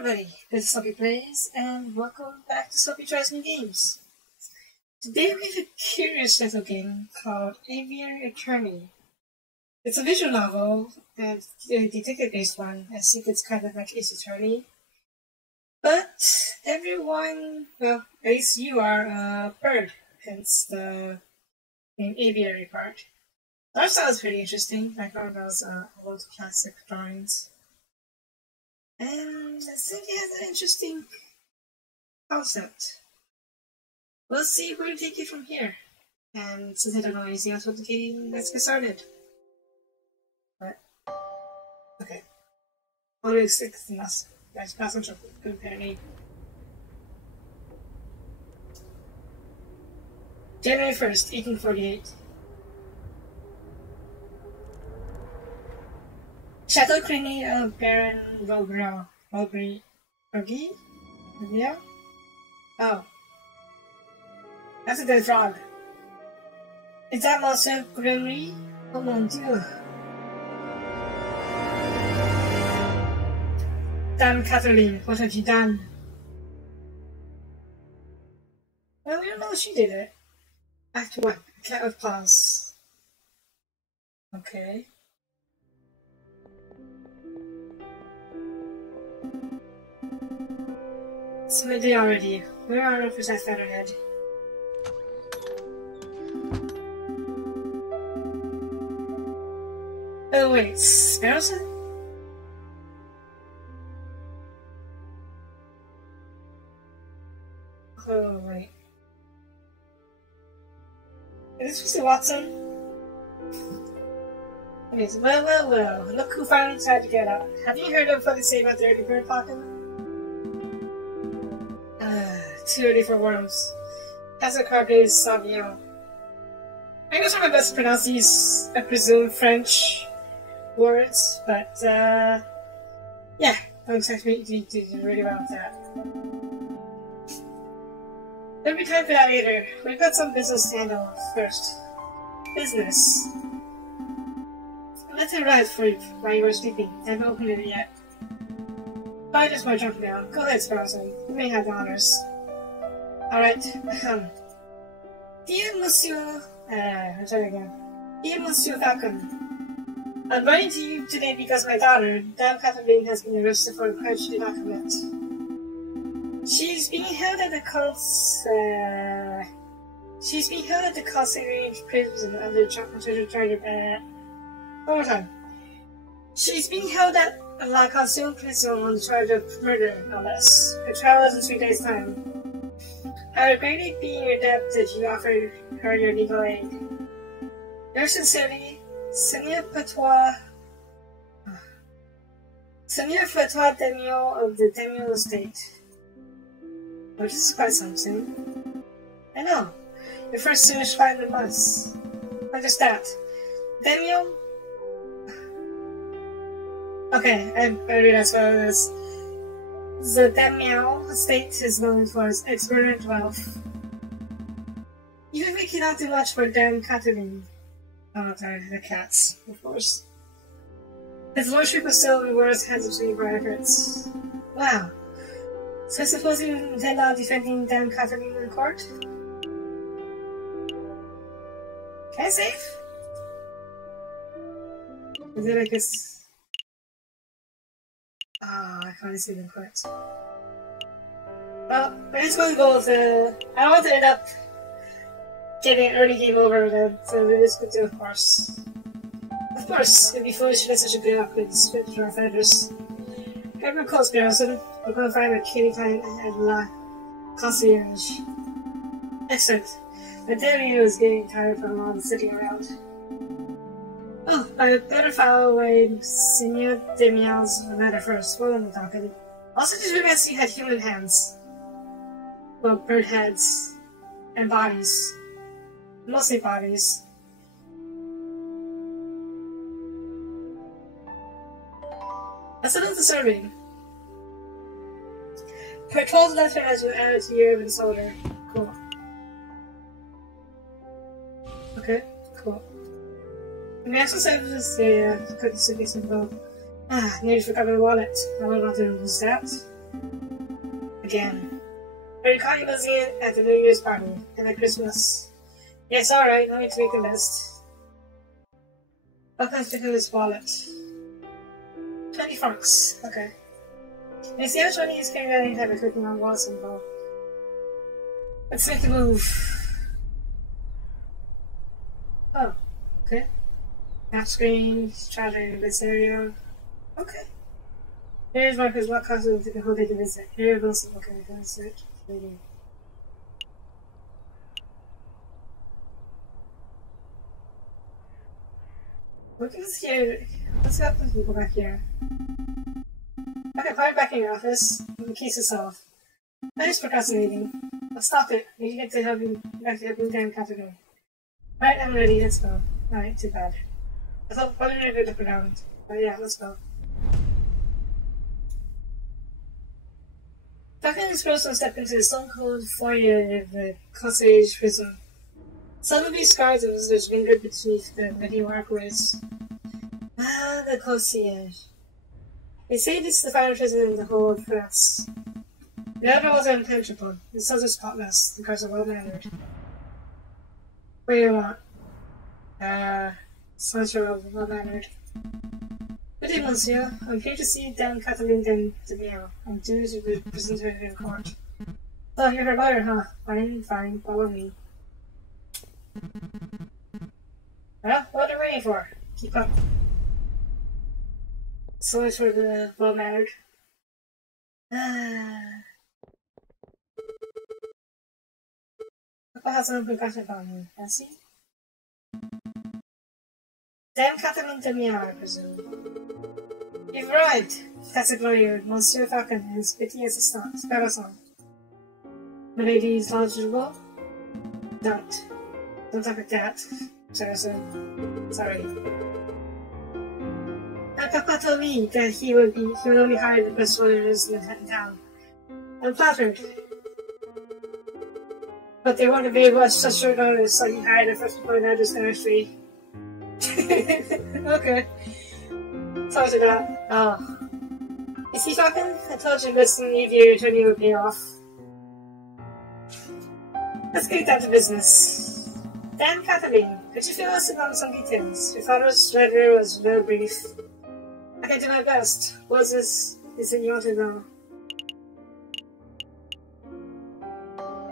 everybody, this is Soapie Plays, and welcome back to Soapie Tries New Games. Today we have a curious little game called Aviary Attorney. It's a visual novel, and it's a detective-based one. I think it's kind of like Ace Attorney. But everyone, well, at least you are a bird, hence the name Aviary part. That sounds pretty interesting, like one of those old classic drawings. And I think it has an interesting concept. We'll see where to take it from here. And since I don't know anything else about the game, let's get started. But, okay. What do you expect from us? Guys, pass on chocolate. Good apparently. January 1st, 1848. Chateau Crigny of Baron Robry. Yeah? Oh. That's a dead frog. Is that Monsieur Crigny? Oh mon dieu. Dame Catherine, what have you done? Well, we don't know she did it. Act 1, Cat of Paws. Okay. It's midday already. Where are our that featherhead? Oh wait, Sparrowson? Oh wait. Is this Mr. Watson? Okay, so well, look who finally tried to get out. Have you heard of what they say about the early bird pocket? Too early for worms. Casacargue Sauvignon. I guess I'm best to pronounce these, I presume, French words, but, yeah, don't expect me to do really well with that. There'll be time for that later. We've got some business to handle first. Business. Let it ride for you while you were sleeping. I haven't opened it yet. I just want to jump down. Go ahead, Sparrowson. You may have the honors. Alright, Dear Monsieur, I'll try again. Dear Monsieur Falcon, I'm writing to you today because my daughter, Dame Catherine, has been arrested for a crime she did not commit. She's being held at the Consigliere prison under charge of, one more time. She's being held at La Consigliere prison on the charge of murder, no less. Her trial is in 3 days' time. I would greatly be in your debt if you offer her your legal aid. Yours sincerely, Seigneur Patois Demiel of the Demiel estate. Oh, this is quite something. I know. Your first Soonish find with us. What is that? Demiel? Okay, I realized what it is. The Demiel estate is known for its exuberant wealth. Even we cannot do much for Dame Catherine. Oh, sorry, the cats, of course. His lordship will still reward us handsomely for our efforts. Wow. So I suppose you intend on defending Dame Catherine in court? Can I save? Is it like this? Ah, I can't see the quite. Well, we're just going to go with the... I don't want to end up getting an early game over then, so we're just going to, of course. Of course, it'd be foolish to let such a good outfit split through our feathers. Everyone calls Garrison. We're going to find a kitty time at La Concierge. Excellent. The dairy is getting tired from all the sitting around. Oh, I better follow away Seigneur Demiel's letter first. Well on the docket. Also just realized you had human hands. Well, bird heads. And bodies. Mostly bodies. That's a little disturbing. Patrol's letter as you added to your disorder. Cool. Okay, cool. And I also said this, yeah, couldn't see this involved. Ah, nearly forgot my wallet. I don't know how to lose that. again. I recall you losing it at the New Year's party and at Christmas. Yes, alright, let me make a list. What comes to his wallet? 20 francs. Okay. I see how 20 is carried out any time by clicking on wallet symbol. Let's make a move. Oh, okay. Map screen, charging in this area. Okay. Here's markers what costumes to who they can visit. Here are those okay, we can search. Look at this here. Let's go up to people back here. Okay, fire back in your office. The case is solved. I'm just procrastinating. I'll stop it. I need to get to help you back to the blue damn category. Right, I'm ready, let's go. Alright, too bad. I thought probably gonna go look around. But yeah, let's go. Falcon and Spruce step into the stone cold foyer of the Cossage prison. Some of these scars of visitors lingered beneath the medieval archways. Ah, the concierge. They say this is the final prison in the whole of France. The other walls are impenetrable. The cells are spotless. The guards are well mannered. What do you want? Cells are well mannered. Good day, monsieur. I'm here to see Dame Catherine de Miel. I'm due to present her in court. Oh, you're her lawyer, huh? Fine, fine. Follow me. Well, what are you waiting for? Keep up. So much for the well-mannered. Papa has an open question for me. Has he? Dame Catherine de Miel, I presume. You've arrived. That's a lawyer, Monsieur Falcon, and his pity assistant, Sparrowson. Milady is knowledgeable? Don't talk like that. Sorry. Papa told me that he would only hire the best lawyers in town. I'm flattered. But they want to be able to such short notice, so he hired a first employee address directory. Okay. Sorry to that. Oh. Is he talking? I told you listen, Aviary attorney would pay off. Let's get down to business. Dan Kathleen, could you fill us in on some details? Your father's letter was very brief. I can do my best. What's this? Is it you want to know?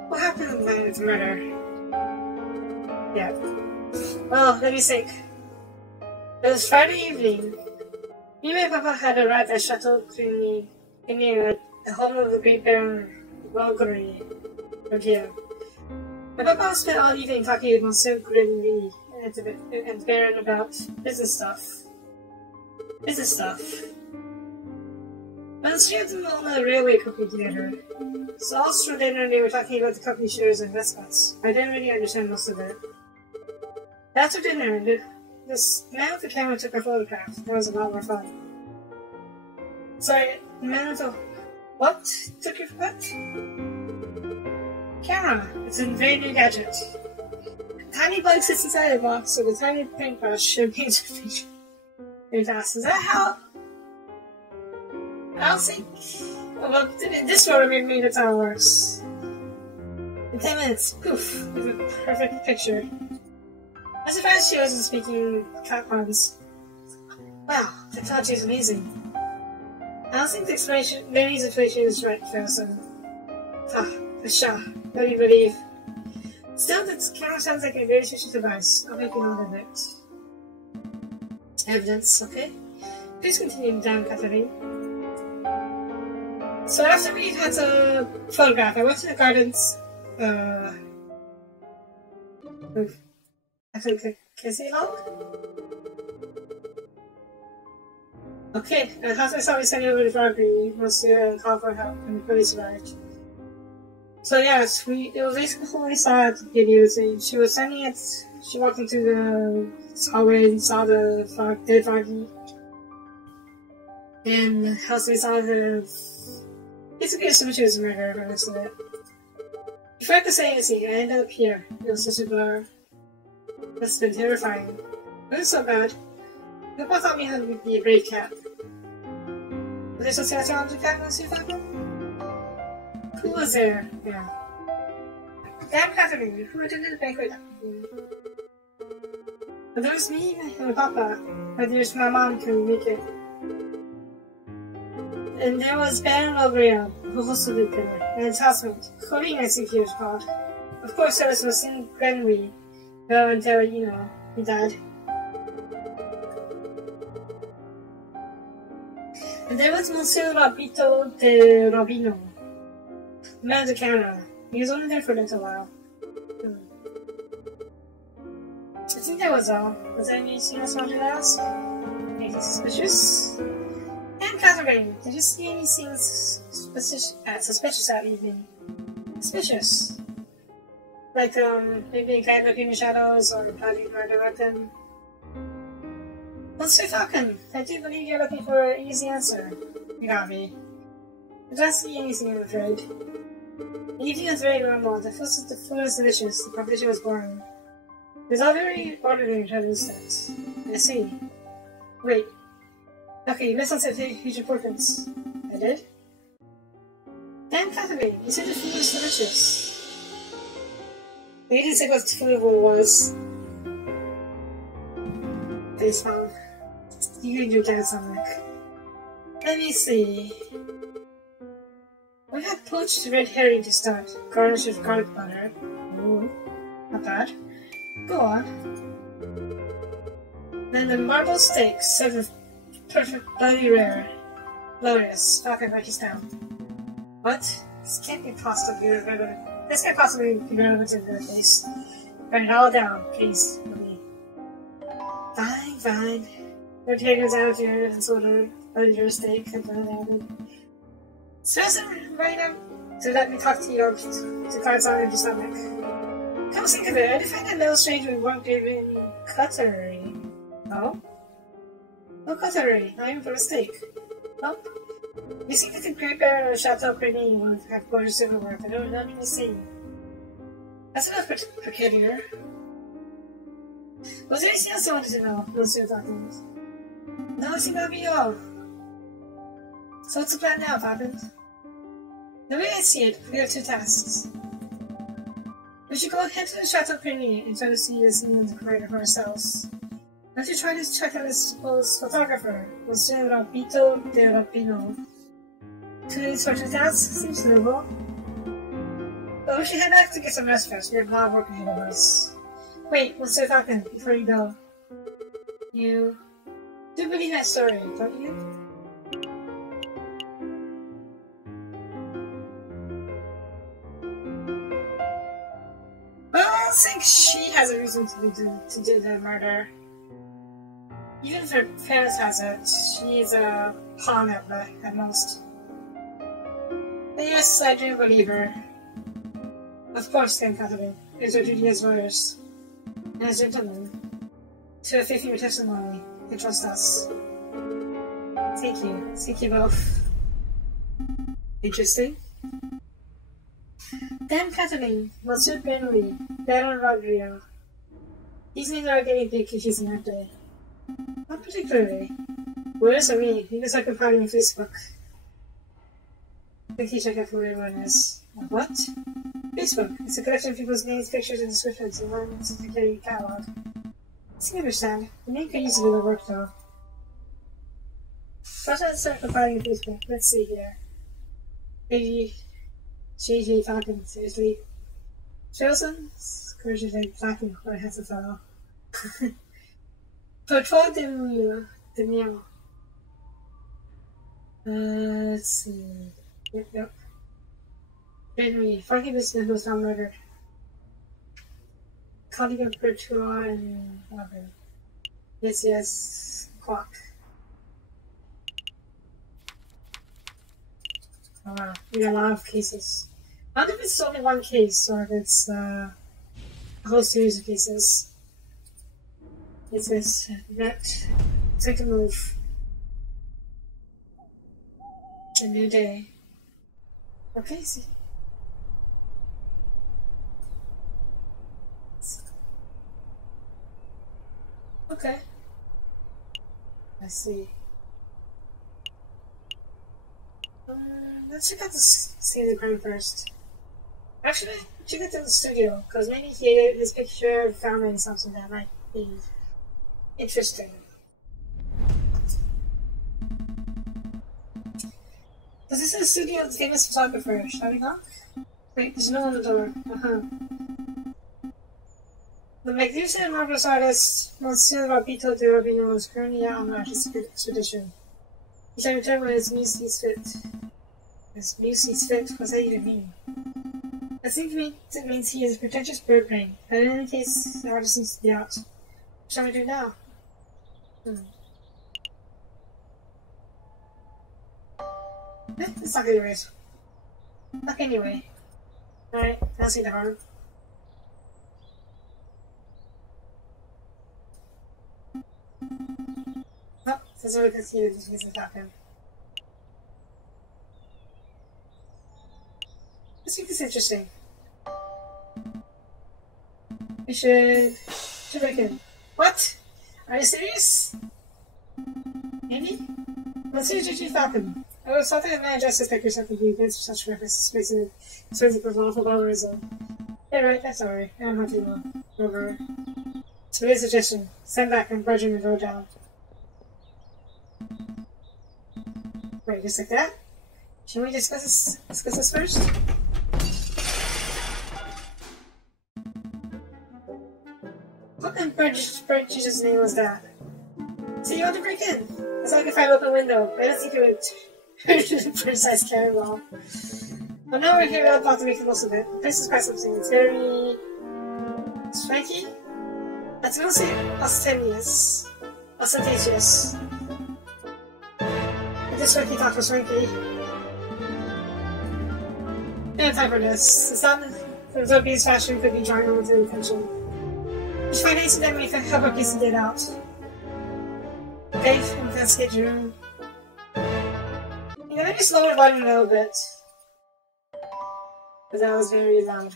What happened on the night of the murder? Yeah. Well, let me think. It was Friday evening. Me and Papa had arrived at Chateau Cluny, the home of the great Baron Valgary. My Papa spent all evening talking with Monsieur Grimly and Baron about business stuff. Well, the three of them own a railway company together. So all through dinner they were talking about the company shares and investments. I didn't really understand most of it. After dinner, this man with the camera took a photograph. That was a lot more fun. Sorry, the man with the... What? Took your what? Camera. It's a very new gadget. A tiny bug sits inside the box with a tiny paintbrush and paints a picture. Very fast. Is that how... I don't think... Well, in this world, maybe that's how it works. In 10 minutes, poof, with a perfect picture. I'm surprised she wasn't speaking cat puns. Wow, technology is amazing. I don't think the explanation, Mary's explanation is right, Ferguson. The Shah, what do you believe? Still, this camera sounds like a very suspicious device. I'll make a note of it. Evidence, okay? Please continue, Madame Catherine. So after we had a photograph, I went to the gardens, I think, can I see it all? Okay, and after I saw me sending over to Valkyrie, Monsieur and called for help, and the police arrived. So yes, it was basically what we saw at the video. She was sending it, she walked into the hallway and saw the dead Foggy. And also we saw basically assumed she was a murderer for most of it. Before I could say anything, I ended up here. It was such a blur. Must have been terrifying. It wasn't so bad. Papa thought me how to be a brave cat. Was there something else wrong with the cat, Monsieur Falcon? Who was there? Yeah. Damn Catherine, who attended the banquet? But there was me and Papa, but there's my mom to make it. And there was Ben and Gabriel, who also lived there, and his housemate, Corinne, I think he was called. Of course, there was in Glenry, until, you know, he died. And there was Monsieur Rabito de Robino, the man of the camera. He was only there for a little while. I think that was all. Was there anything else I wanted to ask? Anything suspicious? And Catherine, did you see anything suspicious that evening? Suspicious? Like, maybe a guy looking in the shadows or planning murder weapon? Monsieur Falcon, I do believe you're looking for an easy answer. You got me. I don't see anything, I'm afraid. The evening was very normal. The food was delicious. The competition was boring. It was all very ordinary to other instance. I see. Wait. Okay, you missed on huge importance. I did? Damn, Catherine, you said the food was delicious. But you didn't say what the food was. Face palm. You can do that stomach. Let me see. We had poached red herring to start, garnished with garlic butter. Ooh, not bad. Go on. Then the marble steak, served with perfect bloody rare. Glorious. Falcon write this down. What? This can't possibly be relevant in the case. Write it all down, please, for me. Fine. Red herring's out here and sort of bloody steak and bloody. Susan, right up to let me talk to you to cards on your stomach. Come think of it, I find it a little strange we weren't given cutlery. No? No cutlery, not even for a steak. Nope. You seem like the Great Baron of Chateau Crigny would have gorgeous silverware, but I don't really see. That's enough peculiar. Was there anything else I wanted to know? Monsieur Falcon. No, I think that'll be all. So what's the plan now, Falcon? The way I see it, we have two tasks. We should go ahead to the Chateau Crigny and try to see this in the corridor for ourselves. We should try to check out this photographer, Monsieur Rabito de Rapino. Two sort of tasks seems doable. But we should head back to get some rest first. We have a lot of work ahead of us. Wait, Monsieur Falcon, before you go. You do believe that story, don't you? I don't think she has a reason to do the murder. Even if her parents has it, she's a pawn at most. But yes, I do believe her. Of course, then, Catherine. It's our duty as lawyers. And as gentlemen. To have faith in your testimony. And trust us. Thank you. Thank you both. Interesting. Then Catherine, Monsieur Bentley, Baron Rodrigo. These names are getting a bit confusing, aren't they? Not particularly. Worse are me, because I can find on Facebook. I can check out who everyone is. What? Facebook. It's a collection of people's names, pictures, and descriptions in one sophisticated catalog. I can understand. The name could easily be worked though. First, let's start compiling Facebook. Let's see here. Maybe JJ Falcon, seriously. Chosen? Courage like Falcon, or I have to follow. Portrait de Meow. Let's see. Yep. Henry, Frankie Business was found murdered. Colleague of Bertua and Robin. Yes, clock. Oh wow, we got a lot of cases. I don't know if it's only one case or if it's a whole series of cases. It says that take a move. A new day. Okay, see. Okay. I see. Let's check out the scene of the crime first. Actually, check out the studio, because maybe here, this picture found something that might be interesting. Because this is the studio of the famous photographer, shall we knock? Wait, there's no one on the door. The magnificent and marvelous artist, Monsieur Rapito de Robino, is currently out on an artistic expedition. He shall return when his muse sees fit. His muse sees fit? What's that even mean? I think it means he is a pretentious bird brain, but in any case, the artist needs to be out. What shall we do now? It's not gonna erase. Okay, anyway. Alright, I'll see the harm. Oh, that's what we can see if this attack him. I think this is interesting. We should break in. What? Are you serious? Maybe? Let's see Gigi Falcon. I was thought that man just suspect yourself of being against such references to space in terms of lawful barbarism. Yeah, right, that's alright. I'm not too long. Over. So here's a suggestion. Send back and grudging and go down. Wait, just like that? Should we discuss this first? What in Bird Jesus' name was that? So you want to break in? It's like if I open a window. I don't think it would precise carry well. But now we're here, I'm about to make the most of it. This is quite something. It's very swanky. That's mostly ostentatious. This swanky talk for swanky. No time for this. It's not for Soapie's fashion could be drawing on to attention. You should find anything that may help a piece to get out. Okay, investigate your room. Yeah, maybe slow the volume a little bit. Because that was very loud.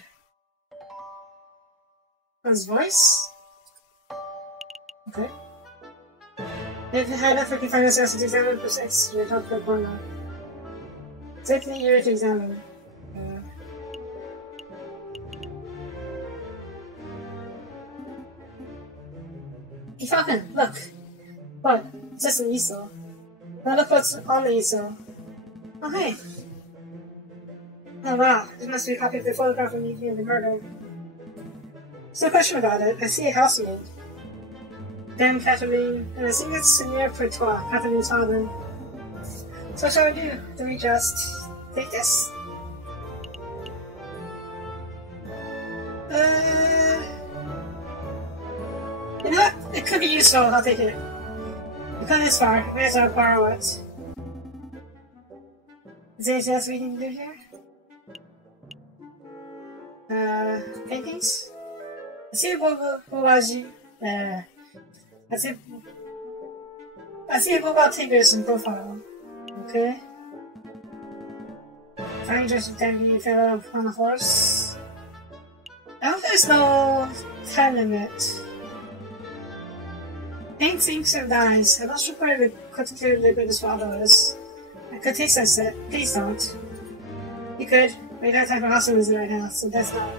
His voice? Okay. If you had enough, we can find ourselves to examine for sex. You're help for a corner. Take the year to examine. Hey, Falcon, look! What? It's just an easel. Now look what's on the easel. Oh, hey! Oh, wow. This must be a copy of the photograph of me being the murder. There's no question about it. I see a housemaid. Then Catherine, and I think it's Seigneur Prétoire, Catherine's father. So what shall we do? Do we just take this? You know what? It could be useful, I'll take it. We've come this far, we have to borrow it. Is there anything else we can do here? Paintings? I see a Bobaji, I see a Boba Tigris in profile. Okay. Fine dress with dandy fellow on a horse. I hope there's no time limit. Paint sinks and dies. I'm not sure where the particular liquid this bottle is. I could taste that. Please don't. You could. We don't have time for hospitals right now, so that's not.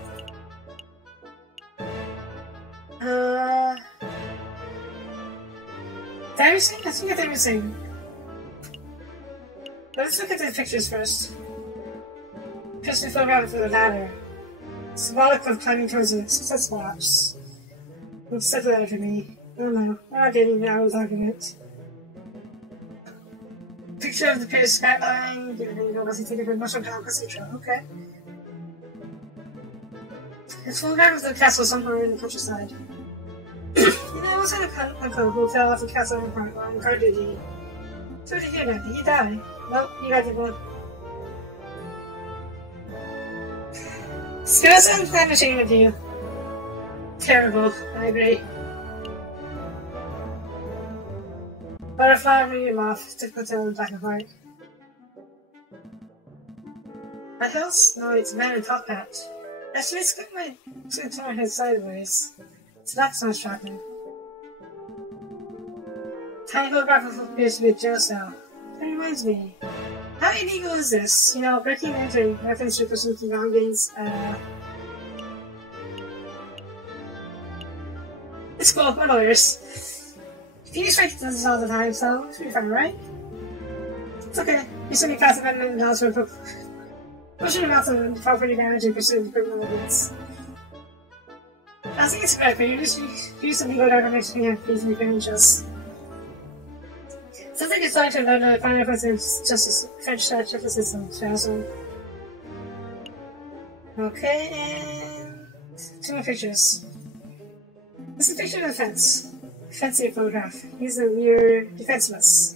Everything? I think it's everything. Let's look at the pictures first. Just before going for the ladder. Symbolic of climbing towards the success box. Let's set the ladder for me. Oh no, we're not getting an hour's argument. Picture of the Paris skyline, giving no nothing to do with mushroom town cathedral. Okay. It's photograph of the castle somewhere in the countryside. You know, what's that uncle who fell off the castle in car did he? So did he hear that? Did he die? Nope, he got the blood. Skills and vanishing with you. Terrible, I agree. Butterfly reading off, typical tale in black and white. My house? No, it's a man in top hat. Actually, it's got my turn my head sideways. So that's not shocking. Tiny photograph appears to be a jail cell. That reminds me. How illegal is this? You know, breaking into weapons to pursue belongings, it's cool, we're lawyers. Phoenix Wright does this all the time, so it's pretty fun, right? It's okay. You should be passing $1 million for pushing amounts of property damage and pursuing criminal evidence. I think it's fair for you. Just use some legal documents and have fees and credentials. Sounds like you're starting to learn the final justice, French justice system, so. Okay, and 2 more pictures. This is a picture of a fence. Fancy photograph. He's a mere defenseless.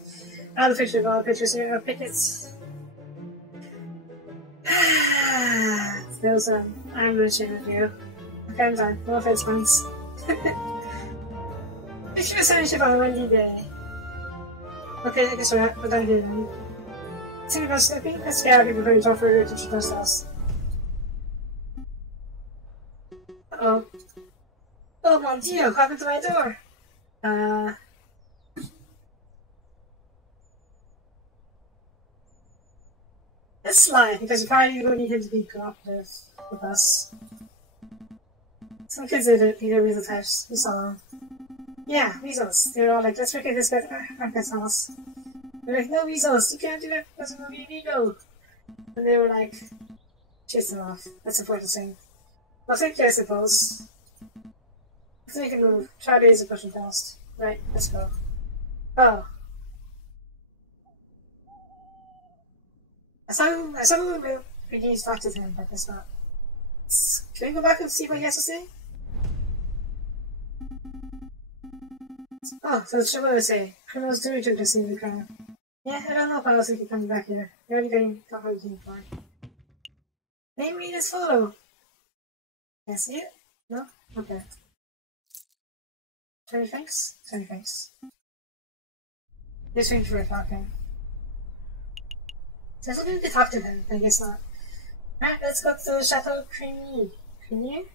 Another picture of all the pictures here are pickets. Those I'm not ashamed of you. Okay, I'm done. No offense, points. Picture of sunshine on a windy day. Okay, I guess we're done here then. See you guys sleeping? Let's get out of here before you talk further to the house. Uh-oh. Oh, mon Dieu, what happened to my door? Let's lie, because you probably don't need him to be cooperative with us. Some kids did it, either weasel types. We saw them. Yeah, weasels. They were all like, let's make it this better. That's house. They're like, no weasels, you can't do that, that's gonna be illegal. And they were like, chase them off. That's important thing. Well, thank you, I suppose. Let's make a move. Try to raise the pushing fast. Right, let's go. Oh. I saw we were beginning to talk to him, but guess not. Can we go back and see what he has to say? Oh, so it's what I say. Criminals do return to see the crime. Yeah, I don't know if I was thinking coming back here. You're already getting got what you came for. Name me this photo. Can I see it? No? Okay. 20 thanks? 20 thanks. Just waiting for a talking. So I was looking to talk to him, I guess not. Alright, let's go to Chateau Cremier. Cremier?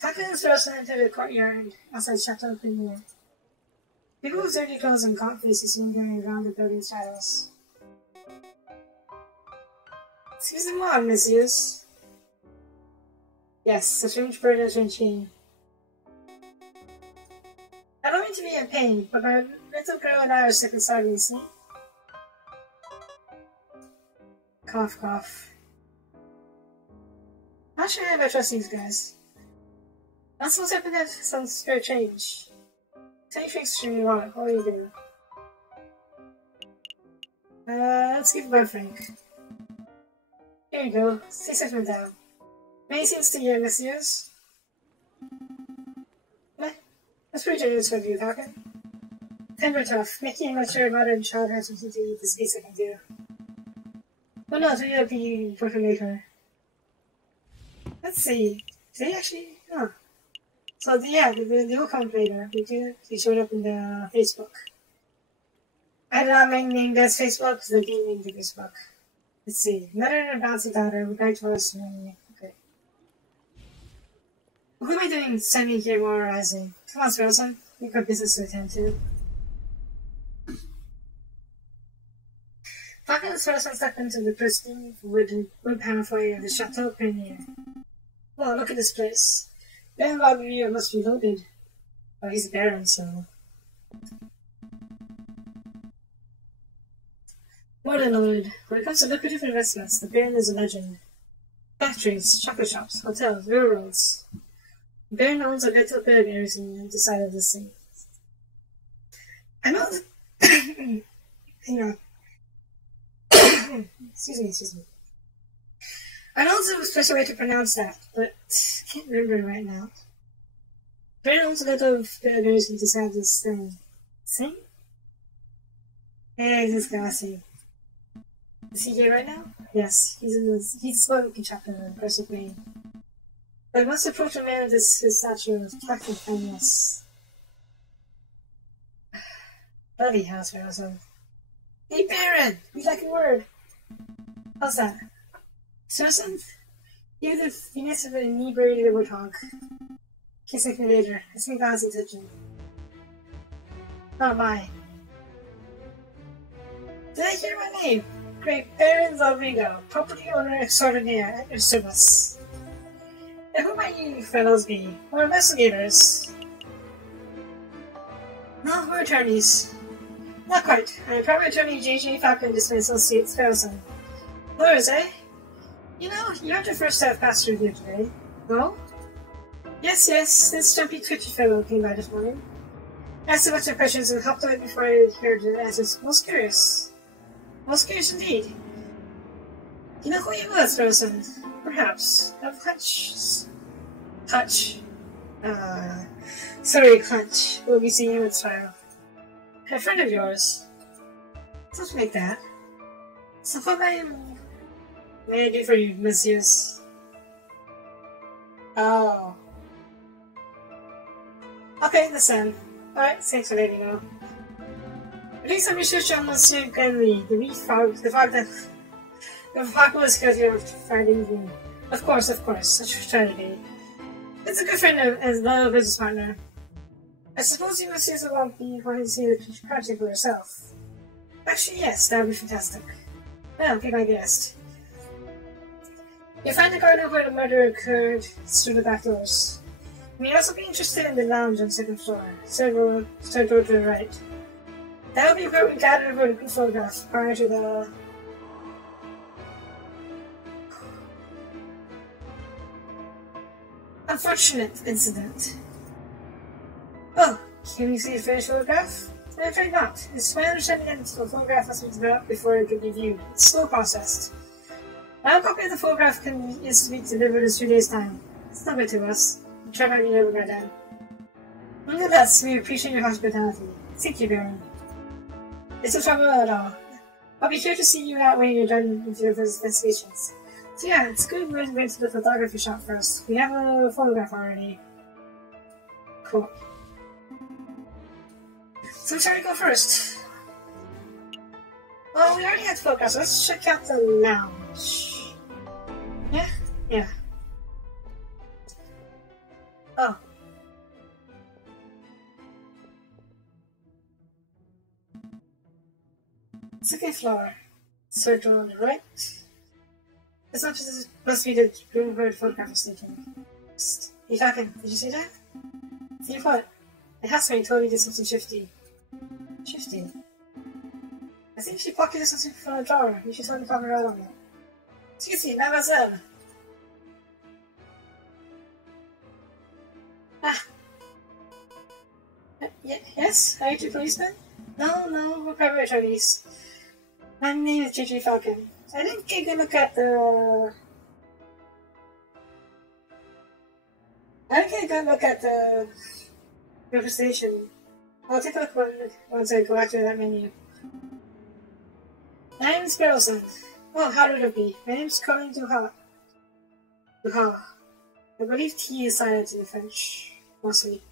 Talking is first into the courtyard outside Chateau Cremier. People with dirty clothes and gaunt faces seen going around the building's shadows. Excusez-moi, messieurs. Yes, the strange bird has been chained. I don't mean to be in pain, but my little girl and I are sick and sorry, you see? Cough, cough. Not sure if I trust these guys. Not supposed to happen to have some spare change. Tell you things to me what do you do? Let's give it my Frank. Here you go. Stay safe and down. Many things to you, messieurs. That's pretty generous of you, Falcon. Timber tough. Making much sure mother and child have something to eat the space I can do. Well, no, so you'll be important later. Let's see. Did they actually? Oh. So, yeah, they will come later. They showed up in the Facebook. I did not name this Facebook because they're being named the Facebook. Let's see. Mother and a bouncy daughter would like to us. Okay. What am I doing sending here more rising? Come on, Frozen. We've got business to attend to. Falcon and Frozen stepped into the pristine wood panel foyer of the Chateau Premier. Well, look at this place. Baron Aviary must be loaded. Oh, he's a baron, so. More than loaded. When it comes to lucrative investments, the baron is a legend. Factories, chocolate shops, hotels, railroads. The baron owns a little bit of everything on the side of the sea. I know. Hang on. Excuse me. I know there's a special way to pronounce that, but I can't remember it right now. Baron owns a little bit of everything on the side of this thing. Sing? Hey, this guy sing. Is he here right now? Yes, he's smoking chapter in person green. But once approach a man of his stature of tact and kindness. Bloody house, Rosa. Hey, Baron! We like a word. How's that? Susan? You're the finesse of an inebriated warthog. Kiss me later. Let's make eyes attention. Not mine. Did I hear my name? Great Baron Rodrigo, property owner extraordinaire at your service. And who might you fellows be? We're investigators. No, we're attorneys. Not quite. I'm private attorney J.J. Falcon, just my associate Sparrowson. Lawyers, eh? You know, you aren't the first to have passed through here today. No? Yes, this jumpy, twitchy fellow came by this morning. Asked a bunch of questions and helped out before I heard the answers. Most curious. Most curious indeed. You know who he was, Sparrowson? Perhaps. A Hutch. Sorry, Hutch. We'll be seeing you at trial. A friend of yours. Something like that. So what may I do for you, messieurs? Oh. Okay, listen. Alright, thanks for letting me know. Doing some research on Monsieur Glenly, the fabulous security of Friday evening. Of course, such a tragedy. It's a good friend as well as a business partner. I suppose you must use won't be wanting to see the project for yourself. Actually, yes, that would be fantastic. Well, be my guest. You'll find the garden where the murder occurred through the back doors. You may also be interested in the lounge on the second floor, third door to the right. That will be where we gathered for the group photograph prior to the... unfortunate incident. Oh, can you see the finished photograph? I'm afraid not. It's my understanding that the photograph has to be developed before it can be viewed. It's slow processed. Now a copy of the photograph is to be delivered in 3 days' time. It's not good to us. I'm trying to be over by then. Nonetheless, we appreciate your hospitality. Thank you, Baron. It's no trouble at all. I'll be here to see you out when you're done with your investigations. So yeah, it's good we're going to the photography shop first. We have a photograph already. Cool. So shall we go first? Well, we already had photographs. Let's check out the lounge. Yeah. Oh. Second floor. Third door on the right. This must be the room where the photograph was taken. Hey, Falcon, did you see that? See what? The housemaid told me did something shifty. Shifty? I think she pocketed something from a drawer. You should tell me to pop it out on it. Excuse me, mademoiselle. Ah. Yes? Are you two policemen? No, we're private attorneys. My name is J.J. Falcon. I didn't take a look at the... representation. I'll take a look once I go back to that menu. My name is Sparrowson. Oh, how would it be? My name is Colin Duha. I believe T is silent in the French, mostly.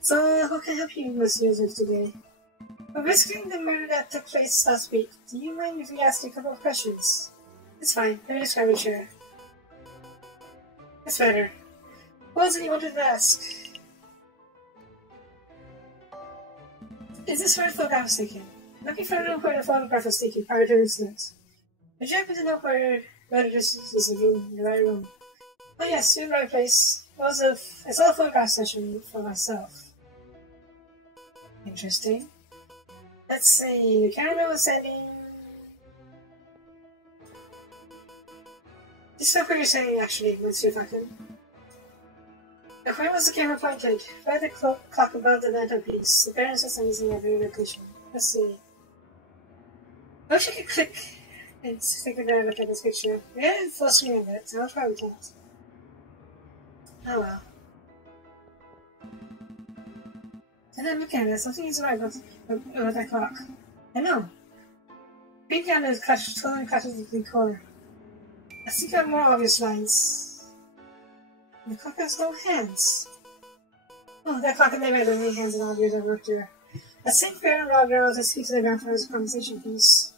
So, how can I help you, Monsieur today? We're investigating the murder that took place last week. Do you mind if we ask you a couple of questions? It's fine. Let me describe your chair. That's better. What was it you wanted to ask? Is this where the photograph was taken? Looking for a room where the photograph was taken prior to the incident. Would you happen to know whether this is the right room? Oh yes, you're in the right place. I saw a photograph session for myself. Interesting. Let's see, the camera was setting... This is where you're saying actually, Monsieur Falcon. Now, where was the camera pointed? By the clock above the mantelpiece. The Baron system is in every location. Let's see. I wish I could click and take a better look at this picture. Yeah, it's full screen of it, so I'll try with that. Oh well. And then look at it, something is right with that clock. I know. Being down is totally clutches the corner. I think I have more obvious lines. The clock has no hands. Oh, that clock never had any hands in all the years I worked here. I think Baron Roger was to speak to the ground for his conversation piece.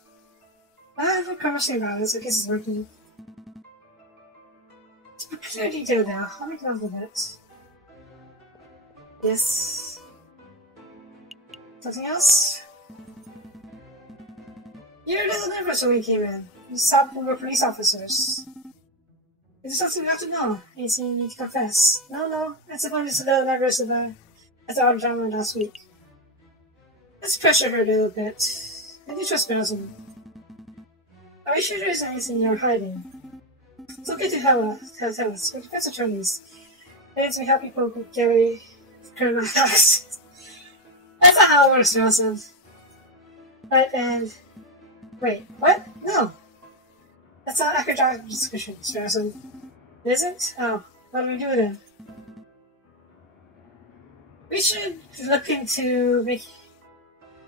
I have a conversation about it, so I guess it's working. It's a clear detail now. I'll make it up with it. Yes. Something else? You're a little nervous when we came in. You saw we were police officers. Is there something we have to know? Anything you need to confess? No. I suppose I'm just a little nervous about our drama last week. Let's pressure her a little bit. I do trust Basil. Are you sure there isn't anything you're hiding? It's okay to tell us. We're defense attorneys. Ready to help people carry criminal facts. That's not how it works, Basil. Right, and... Wait, what? No! That's not accurate job description, Basil. It isn't? Oh, what do we do then? We should look into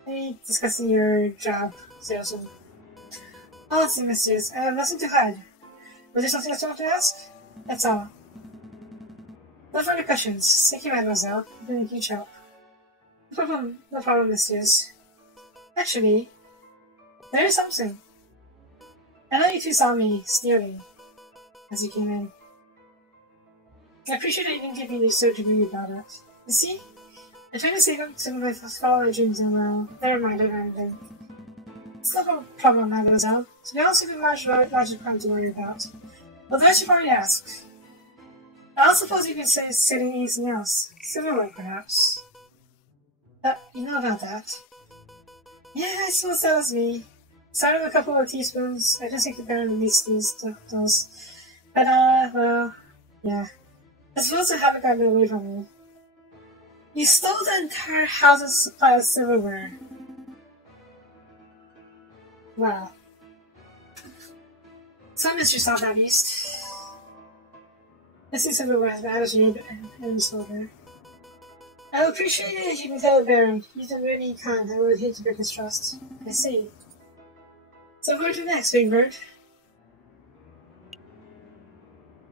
maybe discussing your job, salesman. Oh, let's see, messages. I have nothing to hide. Was there something else you want to ask? That's all. No further questions. Thank you, mademoiselle. You've been a huge help. No problem, messieurs. Actually, there is something. I know you two saw me stealing as you came in. I appreciate that you didn't give me the so degree about it. You see? I'm trying to save up some of my follow my dreams and well, never mind everything. It's not a problem, mademoiselle. To be honest, we have a larger crime to worry about. Well, the rest you've already asked. I don't suppose you could say setting anything else. Silverware, perhaps. You know about that. Yeah, I suppose that was me. Started with a couple of teaspoons. I just think the Baron needs those. But, well, yeah. I suppose I haven't gotten away from you. You stole the entire house's supply of silverware. Wow. Some mystery solved at least. I see silverware as bad as you and silver. I would appreciate it if you can tell the Baron. He's been really kind. I would hate to break his trust. I see. So where to next, Big Bird?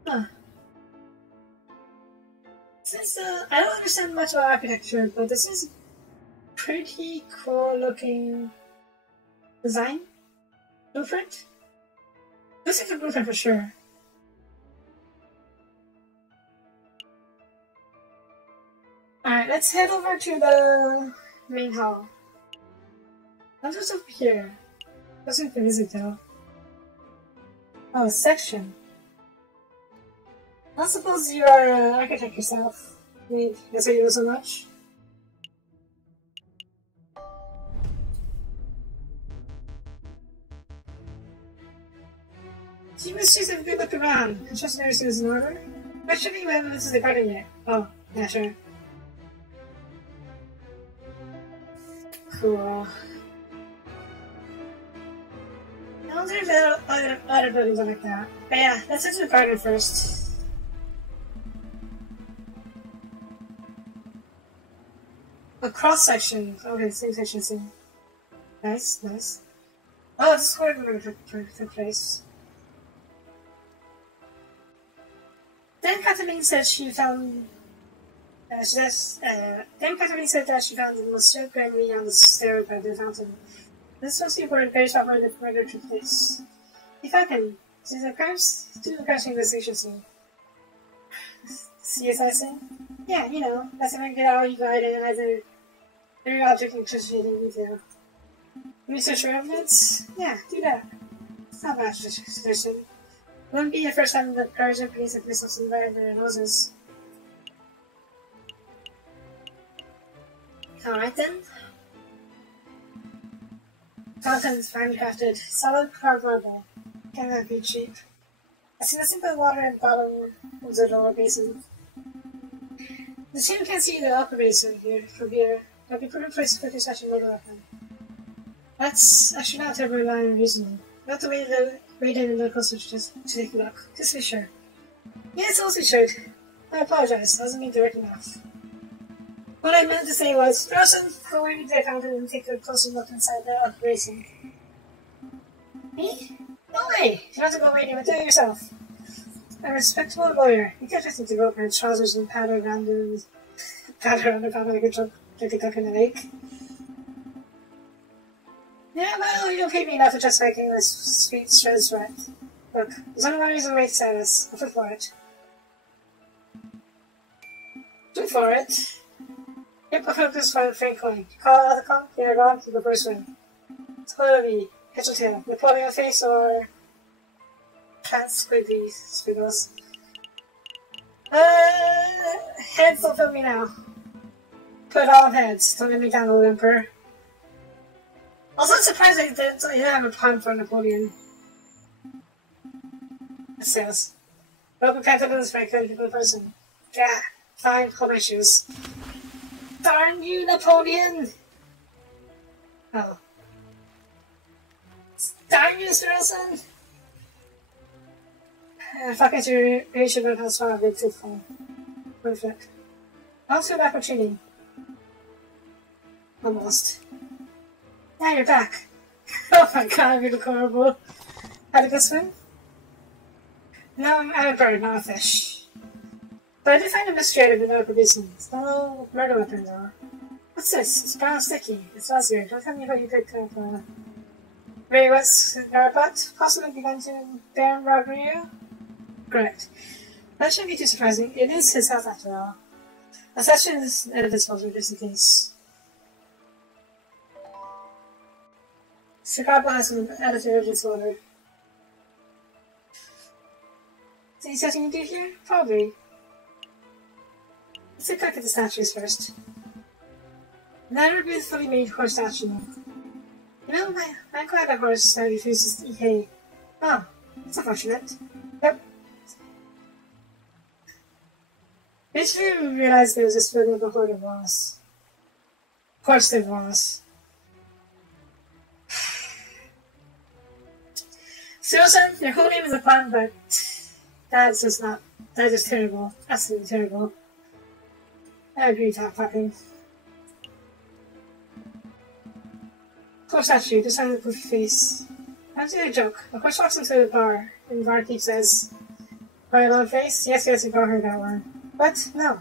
Huh. Since, I don't understand much about architecture, but this is pretty cool looking design? Blueprint? Looks like a blueprint for sure. Alright, let's head over to the main hall. What's up here? Nothing to visit though. Oh, a section. I suppose you are an architect yourself. I mean, that's why you know so much. You must just have a good look around. I trust everything is in order. Actually, we haven't visited the garden yet. Oh, yeah, sure. Cool. I wonder if there are other buildings like that. But yeah, let's enter the garden first. A cross section. Okay, same section, same. Nice, nice. Oh, this is where we're going to place. Then Kathleen said she found. Then Kathleen said that she found the Monsieur Gregory on the stairs by the fountain. This must be where the very top where the murder took place. He found him. Do the crimes investigation scene. CSI scene? Yeah, you know, that's when I get all you got and either every object interested in detail. Research for evidence? Yeah, do that. It's not bad tradition. It wouldn't be the first time that guards and police have missed something right in their noses. Alright then. Content is finely crafted. Solid carved marble. Cannot be cheap. I see nothing but water at the bottom of the lower basin. The team can't see the upper basin here from here. That'd be a perfect place to put this action murder weapon. That's actually not terribly reasonable. Not the way to wait in a little closer to take a look. Just to be sure. Yeah, it's also should. I apologize. I wasn't being direct enough. What I meant to say was, Frozen, go away to the fountain and take a closer look inside the upper basin. Me? No way! You don't have to go waiting, but do it yourself. A respectable lawyer. You can't just need to go up in trousers and patter around the like a duck in the lake. Yeah, well, you don't pay me enough to just making this sweet shreds right. Look, there's only one reason to make status. I'll for it. Do for it. Keep a focus for the faint coin. Call out the conch, they are gone to the first one. Totally. Head or tail. Napoleon face or cat squiggly squiggles. Heads don't fill me now. Put all heads. Don't let me down, old Emperor. Also, I'm surprised I didn't have a pun for Napoleon. It says. Local captains for a critical person. Yeah, fine, hold my shoes. Darn you, Napoleon! Oh. Darn you, Wilson! Fuck at your ratio of how strong a big tooth phone. Perfect. I'll feel back with training. Almost. Now you're back. Oh my god, you look horrible. Had a good swim? No, I'm a bird, not a fish. But I did find a mystery out of the no producing. No murder weapons are. What's this? It's brown sticky. It smells weird. Don't tell me how you picked up Ray West's Garbutt? Possibly begun to Baron robbery? Correct. That shouldn't be too surprising. It is his house after all. A session is at a disposal just in case. Cigar has an attitude of disorder. Is there something to do here? Probably. Let's look at the statues first. Another beautifully made horse statue. You know, I'm glad that horse refuses to eat hay. Oh, that's unfortunate. Yep. Did you realize there was this building before there was? Of course there was. Susan, your whole name is a pun, but that's just not. That is terrible. Absolutely terrible. I agree with that fucking. Poor statue, just having a goofy face. I'm doing a joke. Of course, walks into the bar, and the barkeep says, "Quiet little face? Yes, yes, you've all heard that one. But, no.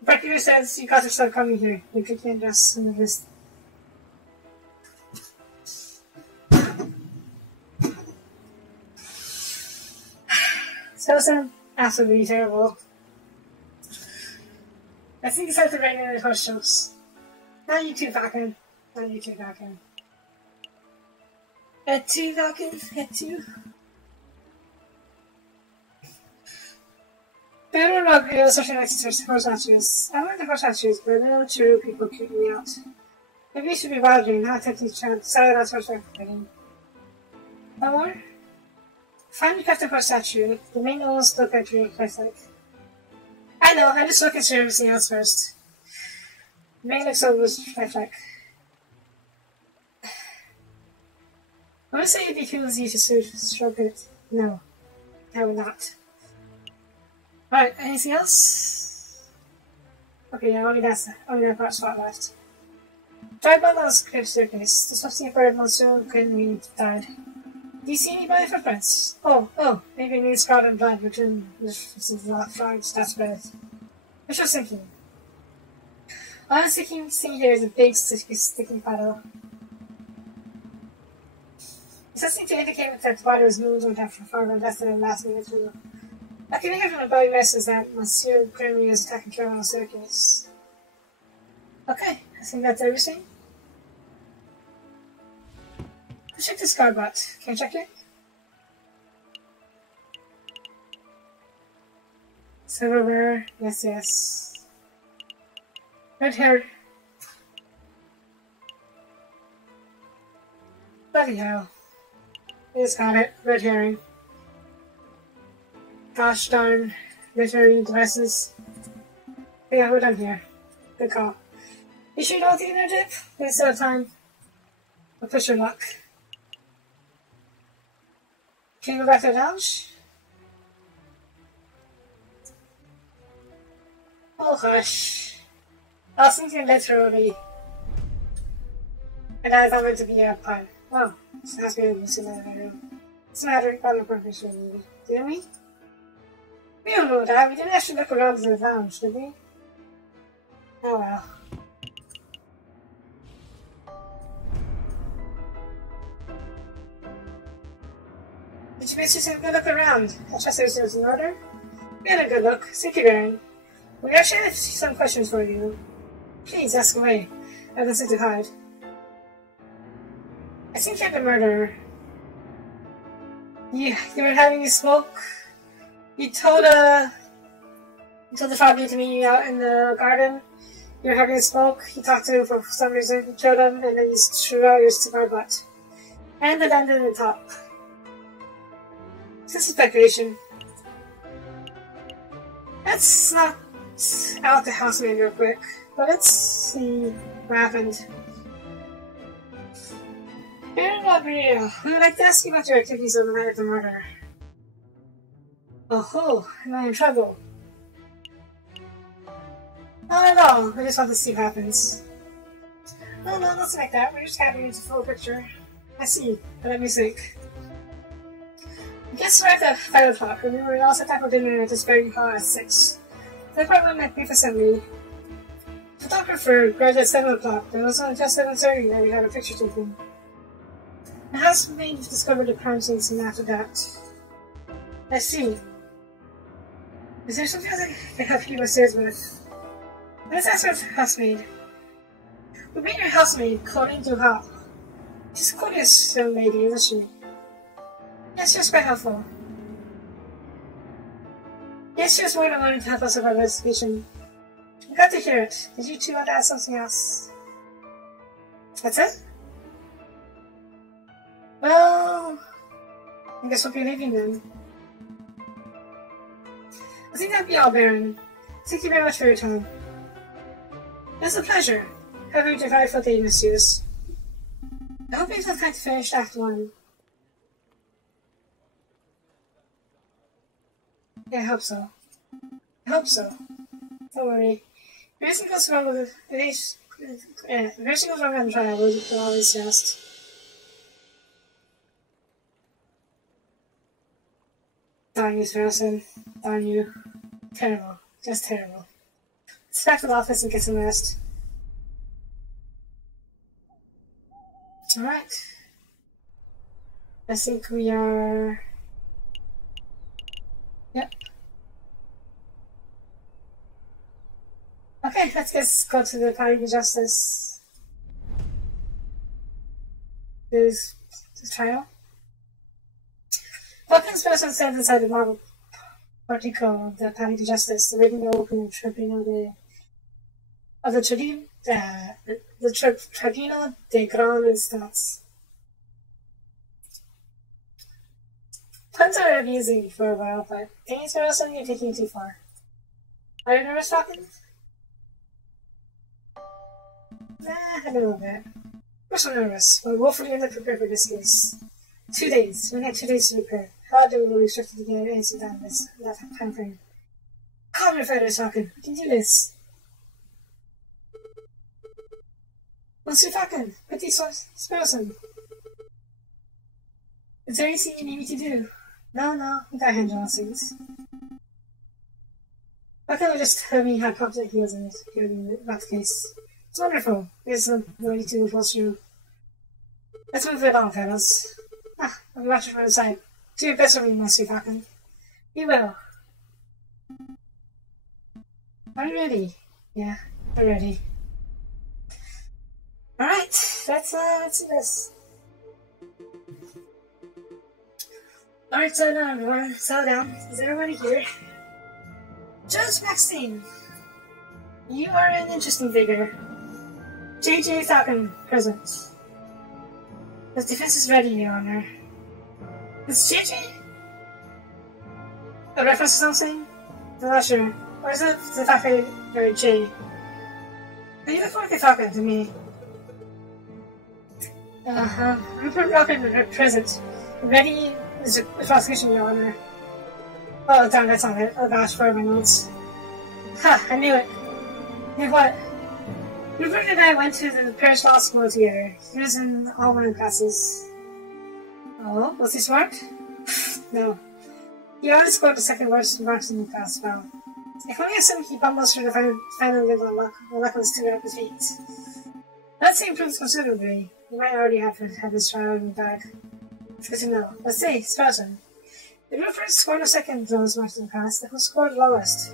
The barkeep says, you got yourself coming here. You can't just in the list. So, absolutely terrible. I think it's time to bring in the horse shows. Now you two Falcon. Now you two Falcon. At two Falcon. At two. But I don't know if it was such an exercise horse statues. I like the horse statues, but I know true people keep me out. Maybe you should be bothering, not attempting to try to sell it as horse fighting. No more? Finally craft the horse statue. The main ones look at you like. I know, I'm just looking through everything else first. The main looks over like. I want to say it'd be too easy to stroke it. No, I would not. Alright, anything else? Okay, yeah, only that part spot left. Try Bundle's crypt staircase. The substance bird monsoon couldn't mean died. Do you see anybody footprints? Oh, maybe it needs scarred and blood, which is not fried, that's bad. I was thinking. All I'm seeing here is a big sticky puddle. It does seem to indicate that the water was moved or down from farther less than the last minute through. I can think of a bloody mess is that Monsieur Grimly is attacking Carol on the staircase. Okay, I think that's everything. Let's check this Garbutt. Can I check it? Silverware, yes. Red hair. Bloody hell. I just got it. Red herring. Gosh darn. Red herring devices. Yeah, we're done here. Good call. You sure you don't think they're dip? We still have time. I'll push your luck. Can you go back to the lounge? Oh hush. I was thinking literally. And I thought it to be a pun. Oh, it has to be a scenario. It's not a problem for this movie, didn't we? We don't know that. We didn't actually look around the lounge, did we? Oh well. Did you bitches have a good look around? I trust everything was in order? We had a good look. Thank you, Baron. We actually have some questions for you. Please, ask away. I have nothing to hide. I think you're the murderer. You were having a smoke. You told the father to meet you out in the garden. You were having a smoke. He talked to him for some reason. You killed him, and then you threw out your cigar butt. And it ended in the top. This is speculation. Let's not out the housemaid real quick, but let's see what happened. Aviary, we would like to ask you about your activities on the night of the murder. Oh, am I in trouble? Not at all. I just want to see what happens. No, nothing like that. We're just having a full picture. I see. But let me think. I guess we're at 5 o'clock, and we were all set up for dinner at this very hall at 6. The apartment might be for assembly. Photographer graduated at 7 o'clock. There was only just 7:30 that we had a picture taken. The housemaid discovered the crime scene soon after that. I see. Is there something else I can help you upstairs with? Let's ask our housemaid. We made your housemaid, Corinne Duhal. She's a courteous young lady, isn't she? Yes, she was quite helpful. Yes, she was more than willing to help us with our investigation. I'm glad to hear it. Did you two want to add something else? That's it? Well, I guess we'll be leaving then. I think that'd be all, Baron. Thank you very much for your time. It was a pleasure. Have a delightful day, messieurs. I hope you have time to finish Act 1. Yeah, I hope so. Don't worry. If anything goes wrong with if anything goes wrong on the trial, we'll always just. Darn you, Sparrowson. Darn you. Terrible. Just terrible. Let's back to the office and get some rest. Alright. I think we are... Yep. Okay, let's go to the Party of Justice. There's the trial. Falcon's person stands inside the marble portico of the Party of Justice, awaiting the opening tribunal Tribunal de Grande Instance. Puns are amusing for a while, but things are also you're taking too far. Are you nervous, Falcon? A little bit. We're so nervous, but we're woefully underprepared for this case. 2 days. We have 2 days to prepare. How do we really restricted to get anything done in that time frame? Calm your feathers, Falcon. We can do this. Monsieur Falcon, Petit Sparrowson. Is there anything you need me to do? No, we got hands on things. Falcon will just tell me how confident he was in about the case. It's wonderful. There's no need to force you. Let's move it along, fellas. I'll be watching from the side. Do your best for me, Monsieur Falcon. You will. Are you ready? Yeah, we're ready. Alright, let's do this. Alright, so now everyone, settle down. Is everybody here? Judge Maxine, you are an interesting figure. J.J. Falcon, present. The defense is ready, Your Honor. It's J.J.? A reference to something? I'm not sure. Or is it the fact that you're J? But you look like a Falcon to me. Rupert Falcon, present. Ready is a prosecution, Your Honor. Oh, damn, that's not it. Oh gosh, for my notes. Ha, I knew it. You know what? Rupert and I went to the parish law school together. He was in all my classes. Oh, was he smart? No. He always scored the second worst marks in the class. Well, if only assume he bumbles through the final good on luck was to up his feet. Let's say improves considerably. He might already have his trial in the bag. It's good to know. Let's say, Sparrowson. If Rupert scored the second lowest marks in the class, then who scored the lowest?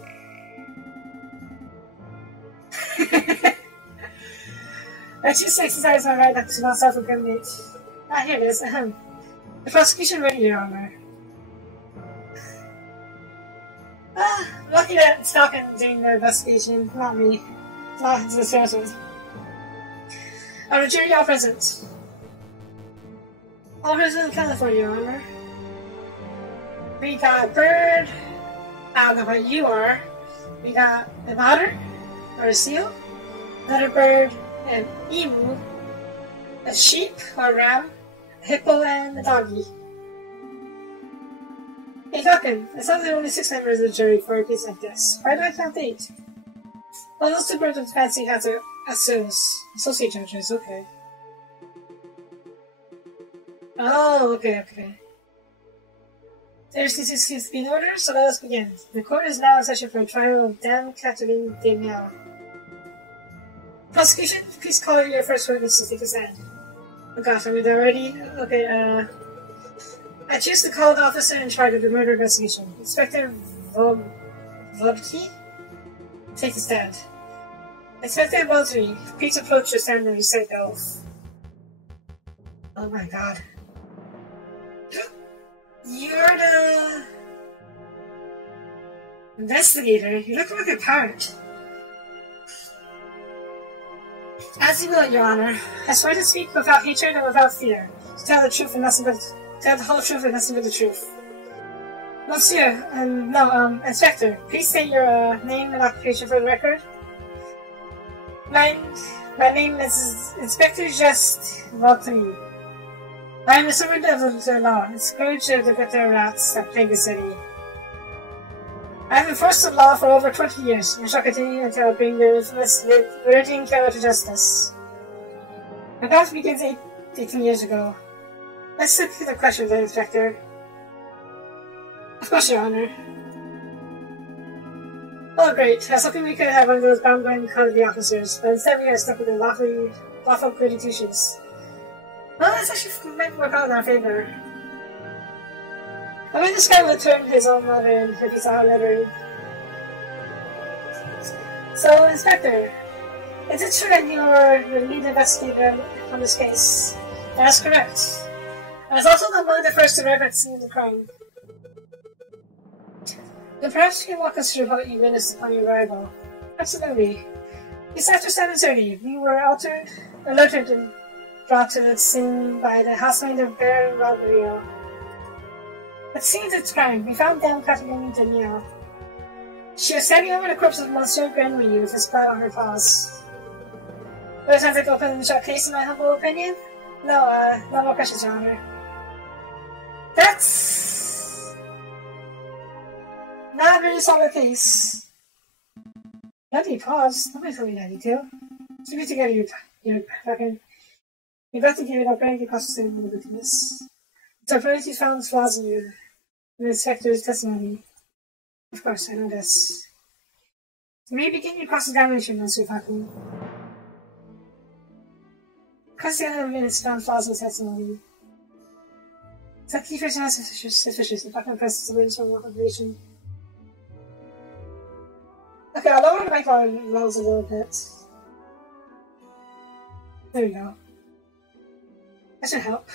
I choose to exercise my right not to not self-incriminate. Ah, here it is. The prosecution ready, Your Honor. Lucky that it's Falcon doing the investigation, not me. Not the citizens. The jury, all present. All present accounted for, Your Honor. We got a bird. I don't know what you are. We got an otter, or a seal, another bird, an emu, a sheep or ram, a hippo, and a doggy. Hey Falcon, it sounds like only 6 members of the jury for a case like this. Why do I count 8? Well, those 2 birds with fancy hats are associate judges, okay. Oh, okay. There seems to be an order, so let us begin. The court is now in session for a trial of Dame Catherine de Miao. Prosecution, please call your first witness to take a stand. Oh gosh, I'm already? Okay, I choose to call the officer in charge of the murder investigation, Inspector Vodki. Take a stand. Inspector Vodki, please approach the stand and recite the oath. Oh my god. You're the investigator. You look like a pirate. As you will, Your Honor. I swear to speak without hatred and without fear. To tell the truth and nothing but tell the whole truth and nothing but the truth. Monsieur, Inspector, please state your name and occupation for the record. My name is Inspector Just Valtteri. I am a servant of the law, and scourge of the bitter rats that plague the city. I have enforced the law for over 20 years, and shall continue until I bring the infamous Virgin Killer to justice. My path begins 18 years ago. Let's look at the questions, Inspector. Of course, Your Honor. Oh, great. I was hoping we could have one of those bound-going economy officers, but instead we are stuck with the lawful constitutions. Well, that's actually might work out in our favor. I mean, this guy would turn his own mother in if he saw her lettering. So, Inspector, is it true that you are the lead investigator on this case? That's correct. I was also among the first to arrive at the scene of the crime. Then perhaps you can walk us through how you witnessed upon your arrival. Absolutely. It's after 7:30. We were alerted and brought to the scene by the housemaid of Baron Rodrigo. At the scene of the crime, we found Dame Catherine de Miao. She was standing over the corpse of Monsieur Grenouille with his blood on her paws. Would it sound like open and shut case in my humble opinion? No, no more questions, Your Honor. That's not a really solid case. Bloody paws. Nobody told me that detail. Keep it together, you fucking. You've got to give it up right across the same with this. It's our priority found flaws in you. The inspector's testimony. Of course, I know this. You may begin your cross-examination, Monsieur Falcon. Cross-examination of evidence found flaws in the testimony. Exactly first and suspicious. The Falcon presses the witness for more information. Okay, I'll lower the mic levels a little bit. There we go. That should help.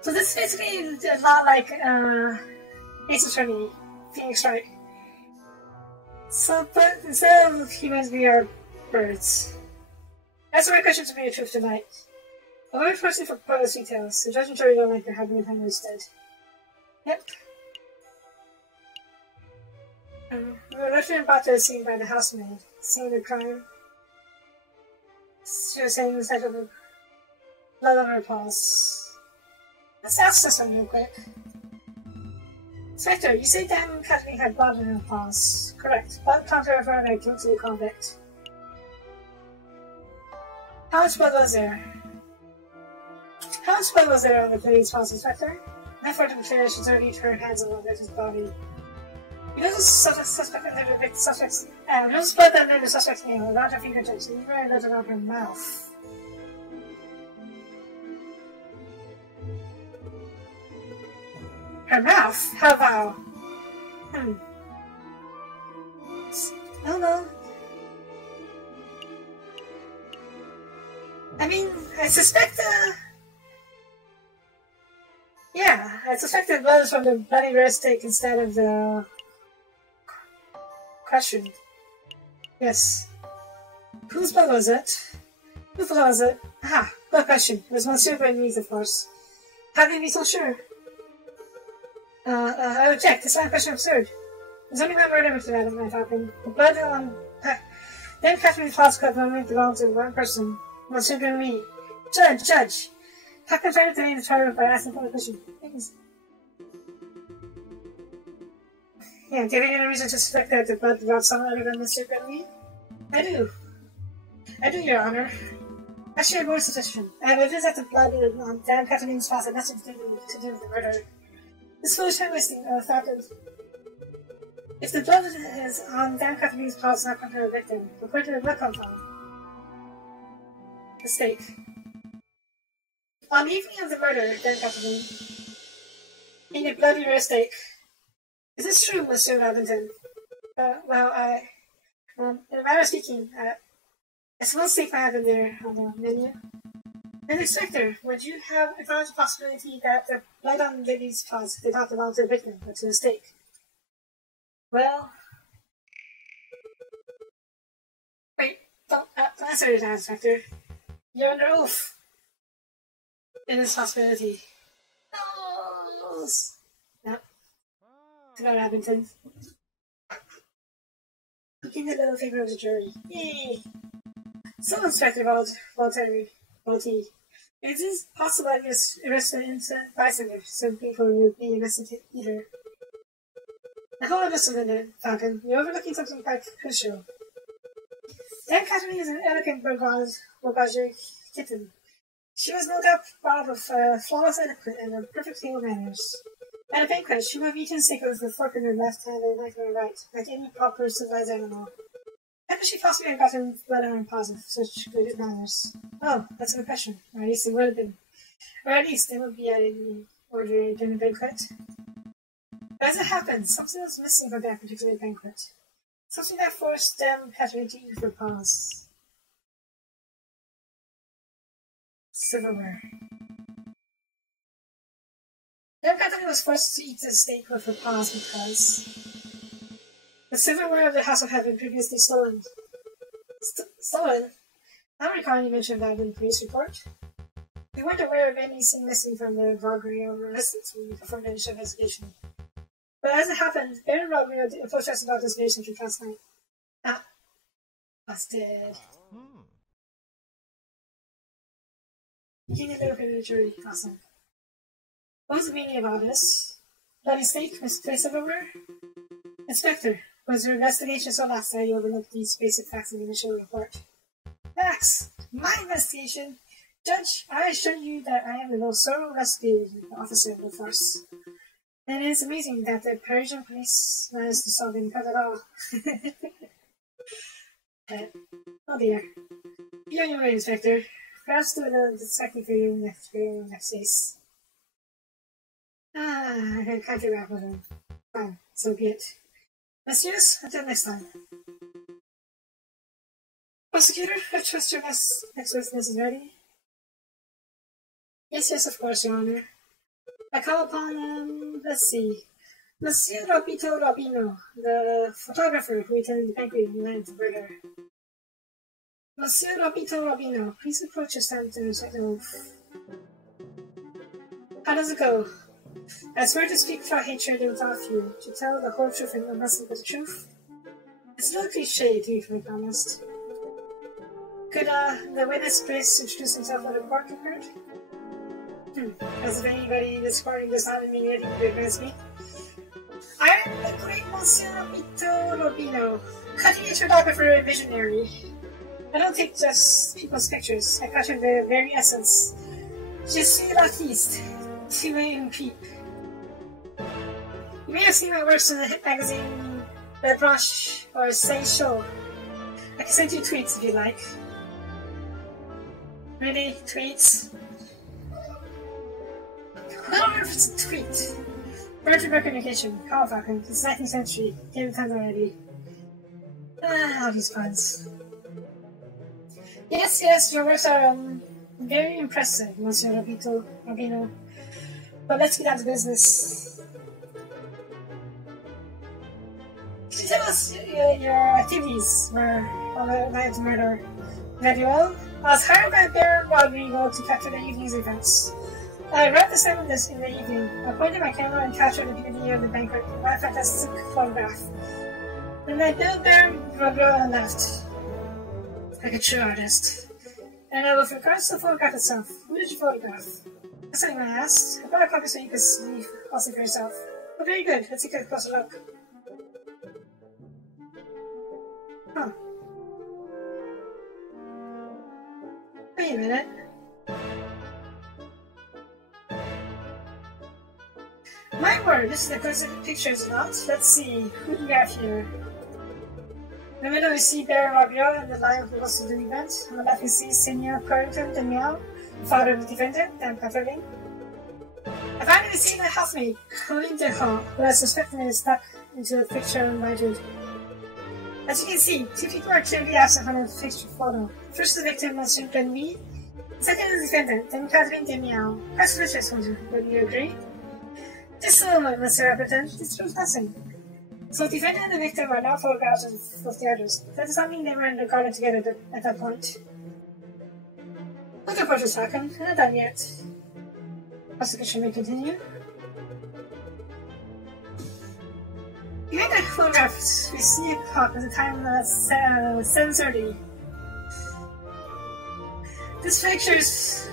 So this is basically a lot like Ace Attorney, Phoenix Wright. So, but instead of humans, we are birds. That's the right question to be the truth tonight. I'll wait firstly for pointless details. The judge and jury don't like your having time instead. Yep. We were left and brought to the scene by the housemaid, seeing the crime. She was saying the sight of the blood on her paws. Let's ask this one real quick. Inspector, you say Dame Catherine had blood on her paws. Correct. Blood counter for a guilty convict. How much blood was there? How much blood was there on the lady's paws, Inspector? Therefore, to be clear, she's already her hands on the victim's body. You know the suspect under the suspect's you know the blood under the suspect's nail around her fingertips and even a little around her mouth. Her mouth? How about? No. I suspect, yeah, I suspect the blood is from the bloody rare steak instead of the question. Yes. Whose blood was it? Whose blood was it? Aha, good question. It was Monsieur Bernese, of course. How can you be so sure? I object. This line of question absurd. There's only one murder to that, my Falcon. The blood on... Then Catherine's plots could only belong to one person. Monsieur Bernese. Judge! Falcon tried to delay the trial by asking for a question. Yeah, do you have any reason to suspect that the blood belonged to someone other than Monsieur Bernese? I do, Your Honor. Actually, I have more suggestion. I have evidence that the blood on Dan Catherine's closet has nothing to do with the murder. This foolish listing thought that if the blood is on Dan Catherine's closet, not from her victim, where did the blood come from? The steak. On the evening of the murder, Dan Catherine, in a bloody rare steak. Is this true, Monsieur Robinson? In a matter of speaking, I suppose steak might have been there on the menu. And Inspector, would you have acknowledged the possibility that the blood on Lily's closet did not belong to the victim, but to the steak? Well... Wait, don't answer it now, Inspector. You're under oath. It is a possibility. No! Yep. To go, Abington. Looking the little favor of the jury. Yay! So, Inspector Voltaire, it is possible that you arrested an innocent bystander, simply for you being invested either. Now hold on just a minute, Falcon. You're overlooking something quite crucial. Dan Catherine is an elegant Bourgeois kitten. She was no doubt brought with flawless etiquette and a perfect table manners. At a banquet, she would have eaten steak with a fork in her left hand and a knife in her right, like any proper civilized animal. How could she possibly have gotten blood on her paws with such good manners? Oh, that's a good question. Or at least it would have been. Or at least it would be at an ordinary dinner banquet. But as it happened, something was missing from that particular banquet. Something that forced them Catherine to eat with her paws. Silverware. Dan Catherine was forced to eat the steak with her paws because the silverware of the House of Heaven previously stolen. Stolen? I don't recall any mention of that in the police report. We weren't aware of anything missing from the Valkyrie or resistance when we performed the initial investigation. But as it happened, Baron Valkyrie approached us about this relationship last night. Ah. Busted. Looking at the jury, awesome. What was the meaning of all this? Bloody steak, misplaced silverware? Inspector, was your investigation so lax that you overlooked these basic facts in the initial report? Facts? My investigation? Judge, I assure you that I am the most thorough investigating officer of the force. And it is amazing that the Parisian police managed to solve any crime at all. Oh dear. Be on your way, Inspector. Perhaps do another detective for you next case. I can't figure out what I'm... Fine, so be it. Messieurs, until next time. Prosecutor, I trust your next witness is ready. Yes, of course, Your Honor. I call upon, let's see, Monsieur Robito Robino, the photographer who attended the banquet in the night of murder. Monsieur Robito Robino, please approach your stand to recite the oath. How does it go? I swear to speak without hatred and without fear, to tell the whole truth and nothing but the truth. It's a little cliché, to be frankly honest. Could the witness please introduce himself for the court record? As if anybody in this recording does not immediately recognize me. I am the great Monsieur Robito Robino, cutting-edge photographer and visionary. I don't take just people's pictures, I capture the very essence. Je suis l'artiste, tuer une pipe. You may have seen my works in the hit magazine Le Branche or Say Show. I can send you tweets if you like. Really? Tweets? I don't remember if it's a tweet. Virgin communication. Call Falcon. It's 19th century. Game of times already. All these puns. Yes, your works are, Very impressive, Monsieur Rabino. But let's get down to business. Can you tell us your activities were on the night of the murder? Very well. I was hired by Baron Rodrigo to capture the evening's events. I wrapped the sentence in the evening. I pointed my camera and captured the beauty of the banquet by a fantastic photograph. Then I billed Baron Rodrigo and left. Like a true artist. And with regards to the photograph itself, who did you photograph? That's something I asked. I brought a copy so you could see also for yourself. Oh, very good. Let's take a closer look. Huh. Wait a minute. My word, this is the closest picture, is it not? Let's see. Who do we have here? In the middle, we see Baron Rodrigo and the lion who hosted the event. On the left, we see Senior Purrington de Miao, the father of the defendant, and Pepperling. I finally see my housemate, Colleen de Hall, who I suspected is stuck into the picture invited. As you can see, two people are clearly absent from the picture photo. First, the victim, Monsieur Benui. Second, the defendant, then Catherine de Miao. Quite suspicious, would you agree? Just a moment, Mr. Appleton. This proves nothing. So the defendant and the victim are not photographs of the others. That does not mean they were in the garden together at that point. Look at Porter's talking. Not done yet. Prosecution may continue. Behind the photographs, we see a clock at the time of 7:30. This picture is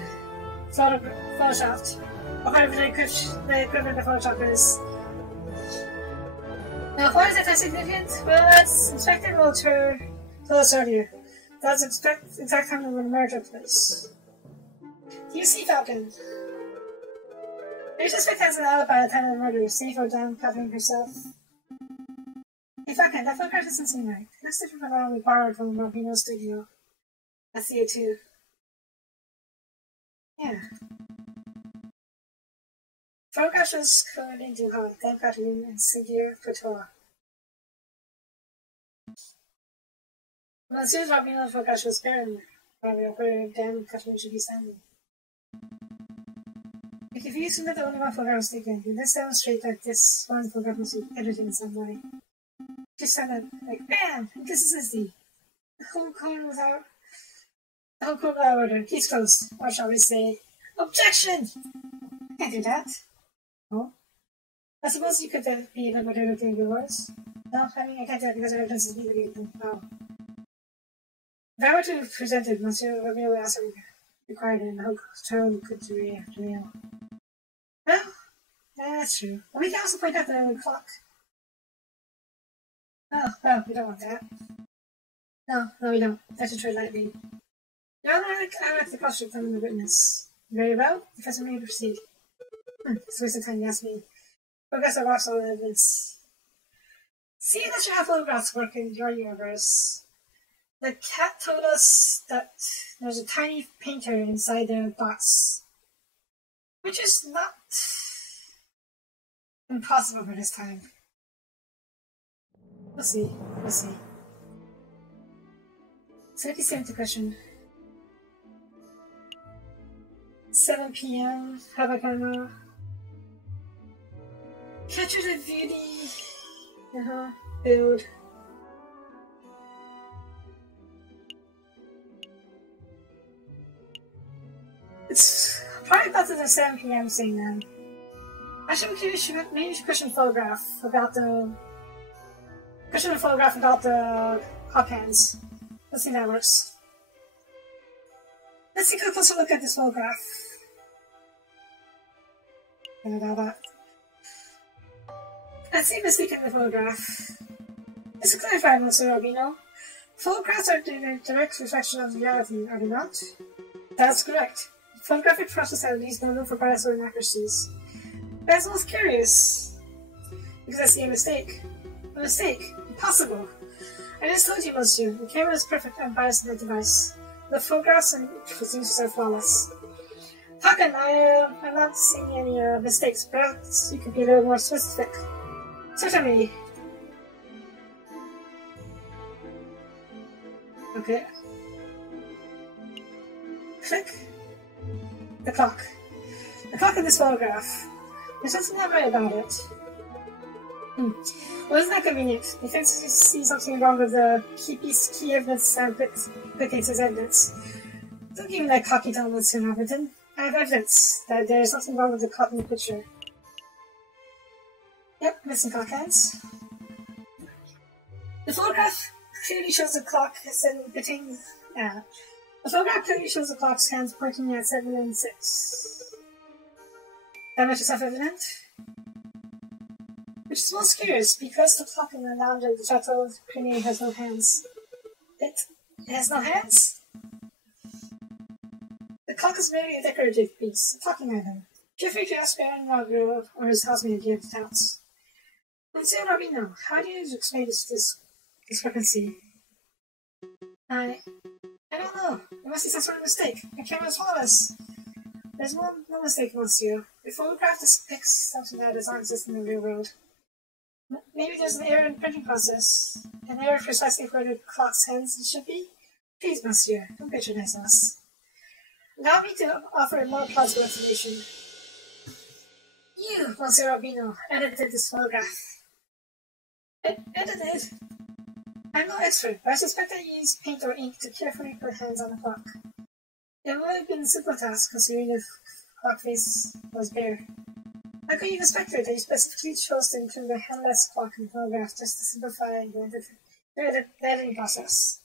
photoshopped. Or however the equivalent of Photoshop is. Now, why is that significant? Well, as Inspector Walter told us earlier, that's the exact time when the murder took place. Do you see Falcon? The suspect has an alibi at the time of the murder, safe or down covering herself. Hey Falcon, that photograph doesn't seem right. It looks different from the one we borrowed from Rubino's studio. I see it too. Yeah. Photograph was currently into her, then Catherine and Senior Couture. Well, as soon as Rubino's photograph was buried, where then Catherine should be standing. If you assume that the only one photograph was taken, then this demonstrates that this one photograph must be edited in some way. Just sounded like, BAM! Inconsistency! The whole code without order. Case closed. Or shall we say, objection! I can't do that. Oh? I suppose you could be able to do the words. No, I mean, I can't do that because our evidence is legally wow. If I were to present it, Monsieur Romeo would also required in the term could react real. Well, that's true. But we can also point out the clock. Oh, well, we don't want that. No, we don't. That should tread lightly. Now I like the question from the witness. Very well, Professor may proceed. It's a waste of time to ask me. Professor walks all the evidence. See that you have photographs work in your universe. The cat told us that there's a tiny painter inside the box. Which is not impossible for this time. We'll see. So if you sent the question. 7 p.m. Have a camera. Capture the beauty. Build. It's probably about the 7 p.m. thing then. Actually, maybe you should question the photograph about the hot pans. Let's see if that works. Let's take a closer look at this photograph. Let's see if it's taken the photograph. Just to clarify, Mr. Rubino, photographs are the direct reflection of reality, are they not? That's correct. The photographic process leaves no room for bias or inaccuracies. That's most curious, because I see a mistake. A mistake? Impossible. I just told you, monsieur, the camera is perfect and biased in the device. The photographs and procedures are flawless. Hakan, I'm not seeing any mistakes. Perhaps you could be a little more specific. Certainly. Okay. Click. The clock. The clock in this photograph. There's something not right about it. Well, isn't that convenient? He thinks to see something wrong with the key evidence and implicates his evidence. Don't give me that cocky tone, Mr. Norberton. I have evidence that there is something wrong with the clock in the picture. Yep, missing clock hands. The photograph clearly shows the clock between. The photograph clearly shows the clock's hands pointing at 7 and 6. That much is self-evident. Which is most curious, because the clock in the lounge of the Chateau of Prunier has no hands. It has no hands? The clock is merely a decorative piece, a talking item. Feel free to ask Baron Margrove or his housemaid if you have doubts. Monsieur Robino, how do you explain this discrepancy? I don't know. There must be some sort of mistake. The camera is flawless. There's no mistake, monsieur. The photograph depicts something that does not exist in the real world. Maybe there's an error in the printing process. An error precisely where the clock's hands should be? Please, monsieur, don't patronize us. Allow me to offer a more plausible explanation. You, Monsieur Robino, edited this photograph. Edited? I'm no expert, but I suspect I used paint or ink to carefully put hands on the clock. It would have been a simple task, considering the clock face was bare. How could you speculate that you specifically chose to include a handless clock in the photograph just to simplify the editing process?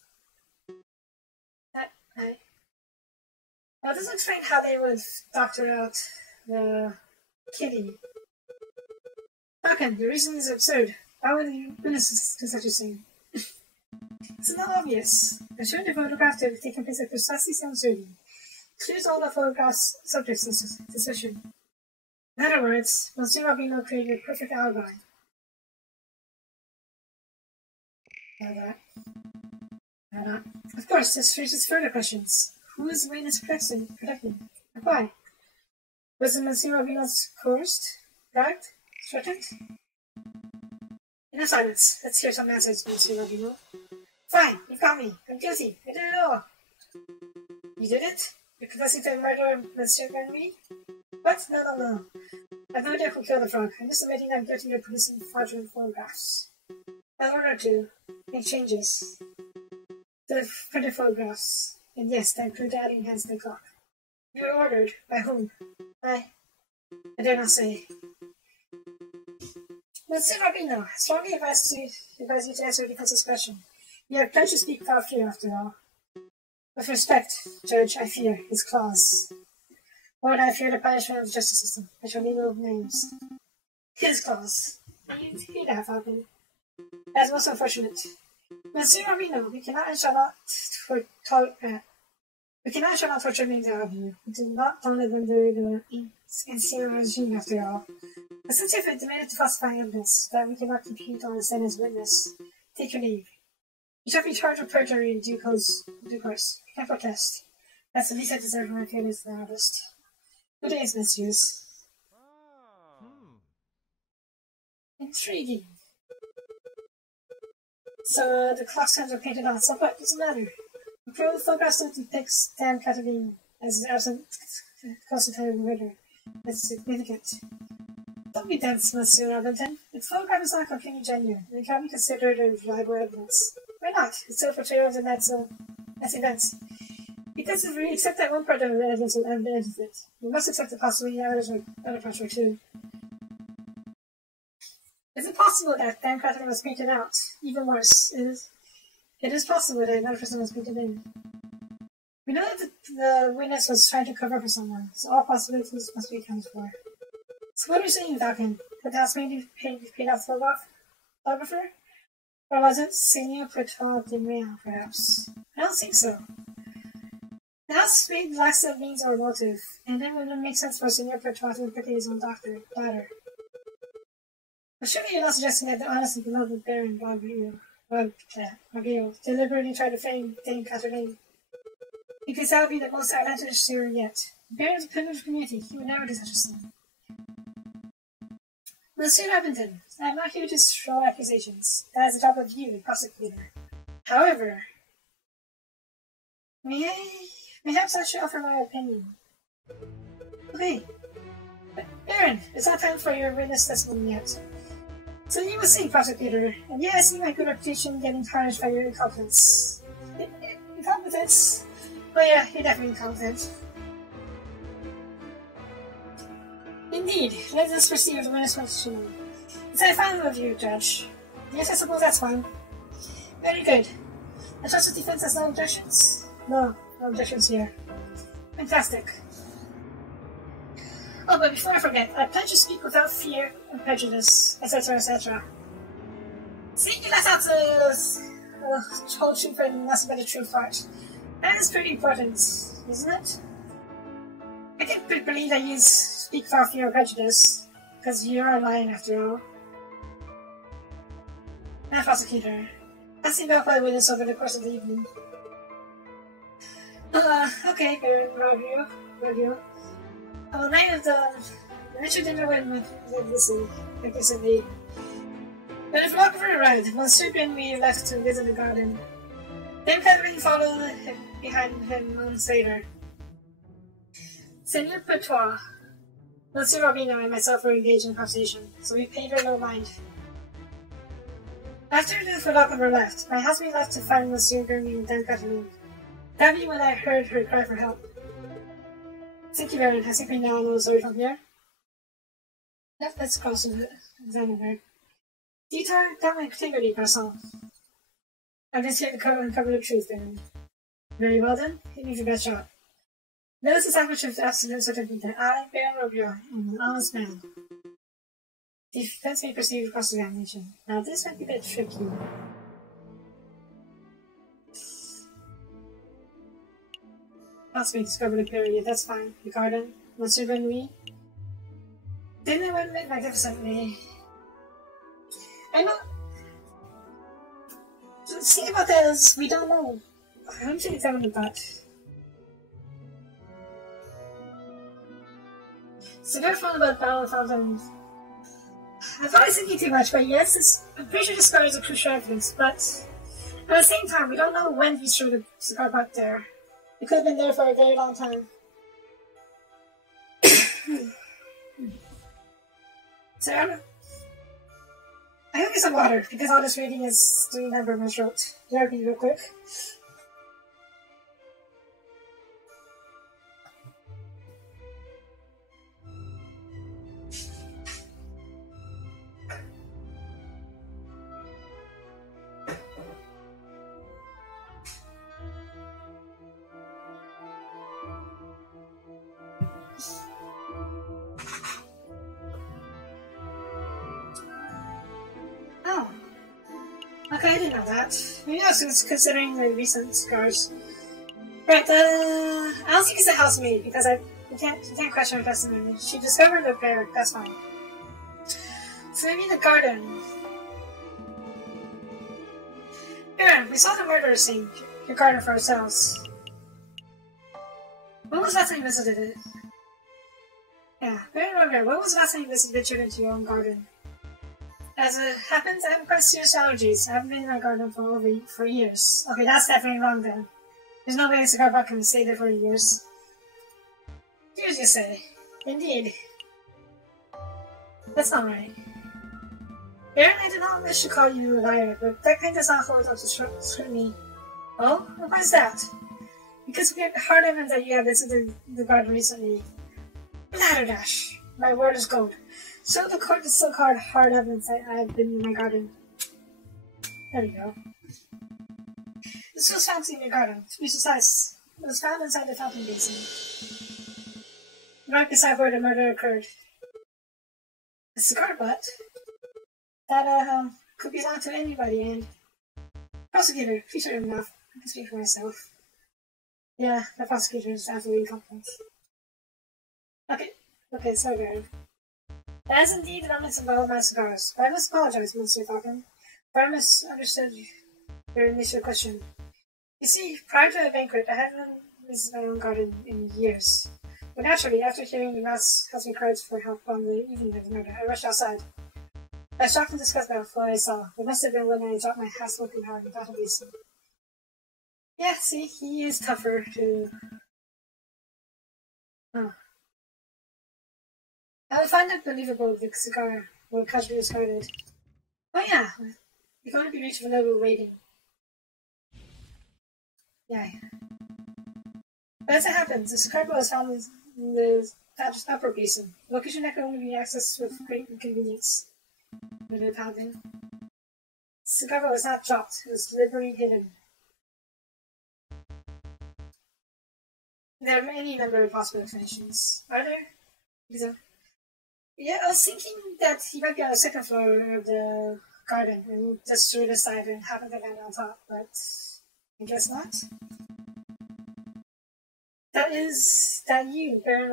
Now, this explains how they would doctor out the kitty. Falcon, the reason is absurd. Why would you witness to such a thing? It's not obvious. I'm sure the photograph to have taken place at precisely the same surgery. Clears all the photograph's subjects in suspicion. In other words, Monsieur Robino created a perfect alibi. Of course, this raises further questions. Who is the witness protecting? And why? Was it Monsieur Robino's coerced? Dragged? Threatened? Enough silence. Let's hear some answers, Monsieur Robino. Fine, you got me. I'm guilty. I did it all. You did it? You're confessing to murder Monsieur Benry? What? No. I have no idea who killed the frog. I'm just admitting I'm guilty of producing fraudulent photographs. In order to make changes to the printed photographs. And yes, that include adding hands to the clock. You were ordered. By whom? I dare not say. Monsieur Robino, I strongly advise you to answer defense's question. You have pledged to speak without fear, after all. With respect, Judge, I fear his claws. More than I fear the punishment of the justice system. I shall need no names. His claws. You hear that, Falcon. That is most unfortunate. Monsieur Robino, we cannot and shall not torture men out of you. We do not want to live under the insane regime, after all. But since you have demanded to falsify evidence that we cannot compute on as witness, take your leave. You shall be charged with perjury in due course. You can't protest. That's the least I deserve from my failures than artist. Good days, messieurs. Intriguing. So the clock's hands are painted on, so what does it matter? The pro photograph still depicts Dan Cataline as an absent constitutive murder. That's significant. Don't be dense, Monsieur Robinson. The photograph is not completely genuine, and it can be considered a reliable evidence. Why not? It's still a portrayal of that's events. Because if we accept that one part of the evidence will end it, we must accept the possibility that other parts were too. Is it possible that Dan Cataline was painted out? Even worse, it is possible that another person was painted in. We know that the witness was trying to cover for someone, so all possibilities must be accounted for. So what are you saying, Falcon? Could the housemaid paid off the photographer? Or was it Senior Pertois de Mail, perhaps? I don't think so. The housemaid lacks the means or motive, and it wouldn't make sense for Senior Pertois to implicate his own daughter. But surely you're not suggesting that the honest and beloved Baron Marguerite deliberately tried to frame Dame Catherine. Because that would be the most outlandish theory yet. Baron's a privileged community. He would never do such a thing. Monsieur Abington, I am not here to throw accusations. That is the job of you, the prosecutor. However, perhaps I should offer my opinion. Baron, it's not time for your witness testimony yet. So you were saying, prosecutor, and yeah, I see my good reputation getting tarnished by your incompetence. Incompetence? But yeah, you're definitely incompetent. Indeed, let us proceed with the witness questioning. Is that fine with you, Judge? Yes, I suppose that's fine. Very good. The judge of defense has no objections? No objections here. Fantastic. Oh, but before I forget, I pledge to speak without fear and prejudice, etc., etc. See, you left out the whole truth and nothing but the true part. That is pretty important, isn't it? I can't believe that you speak without fear or prejudice, because you're lying after all. Now, prosecutor, I'll see about my witness over the course of the evening. Okay, Baron, review. On the night of the Richard dinner when recently. When the photographer arrived, Monsieur and we left to visit the garden. Then Catherine followed behind him months later. Seigneur Pertois, Monsieur Robino and myself were engaged in conversation, so we paid her no mind. After the photographer left, my husband left to find Monsieur Gurney and then Catherine. That be when I heard her cry for help. Thank you, Baron. I think we now know the story from here. Let's cross to examine her. Detour down my integrity, Garçon. I'm just here to uncover the truth, Baron. Very well then. Hit me your best shot. Notice the sandwich with absolute certainty that I, Baron Robio, am an honest man. Defense may proceed with cross-examination. Now this might be a bit tricky. Possibly discovered a period, that's fine. The garden, Monsieur Benoit. Didn't it went magnificently? I know. The thing about that is, we don't know. I don't think examine that. So they're fun about Battle of Fountains. I'm probably thinking too much, but yes, I'm pretty sure this scar is a crucial evidence, but at the same time, we don't know when he threw the cigar butt there. It could have been there for a very long time. So I hope get some water, because all this reading is doing number in my throat. That'll be real quick. Okay, I didn't know that. Maybe I was considering the recent scars. Right, I'll use the housemaid because you can't question her testimony. She discovered the bear, that's fine. So maybe in the garden. Baron, we saw the murderer scene, your garden for ourselves. When was the last time you visited it? Yeah, Baron, when was the last time you ventured into your own garden? As it happens, I have quite serious allergies. I haven't been in my garden for years. Okay, that's definitely wrong then. There's no way a cigar butt can stay there for years. Years, you say? Indeed. That's not right. Baron, I did not wish to call you a liar, but that kind does not hold up to scrutiny. Oh? Why is that? Because we have hard evidence that you have visited the garden recently. Blatherdash! My word is gold. So the court is so called hard evidence that I have been in my garden. There we go. This was found in your garden. To be precise, it was found inside the fountain basin. Right beside where the murder occurred. A cigar butt? That, could be belong to anybody, and... Prosecutor, please shut your mouth. I can speak for myself. Yeah, the prosecutor is absolutely incompetent. Okay, sorry, Baron. That is indeed the remnants of all my cigars, but I must apologize, Monsieur Falcon, for I misunderstood your initial question. You see, prior to the banquet, I hadn't visited my own garden in years. But naturally, after hearing the mass husband cries for help on the evening of the murder, I rushed outside. I was shocked and disgusted by what I saw. It must have been when I dropped my half-smoking heart in the battle basin. Yeah, see, he is tougher to... Oh. I would find it believable if the cigar were casually discarded. Oh yeah, you can only be reached for no rating. Yeah. But as it happens, the cigar was found in the upper basin, a location that could only be accessed with great inconvenience. Admitted Paladin. The cigar was not dropped, it was deliberately hidden. There are any number of possible explanations. Are there? Yeah, I was thinking that he might be on the second floor of the garden and just threw it aside and happened to land on top, but I guess not. That you, Baron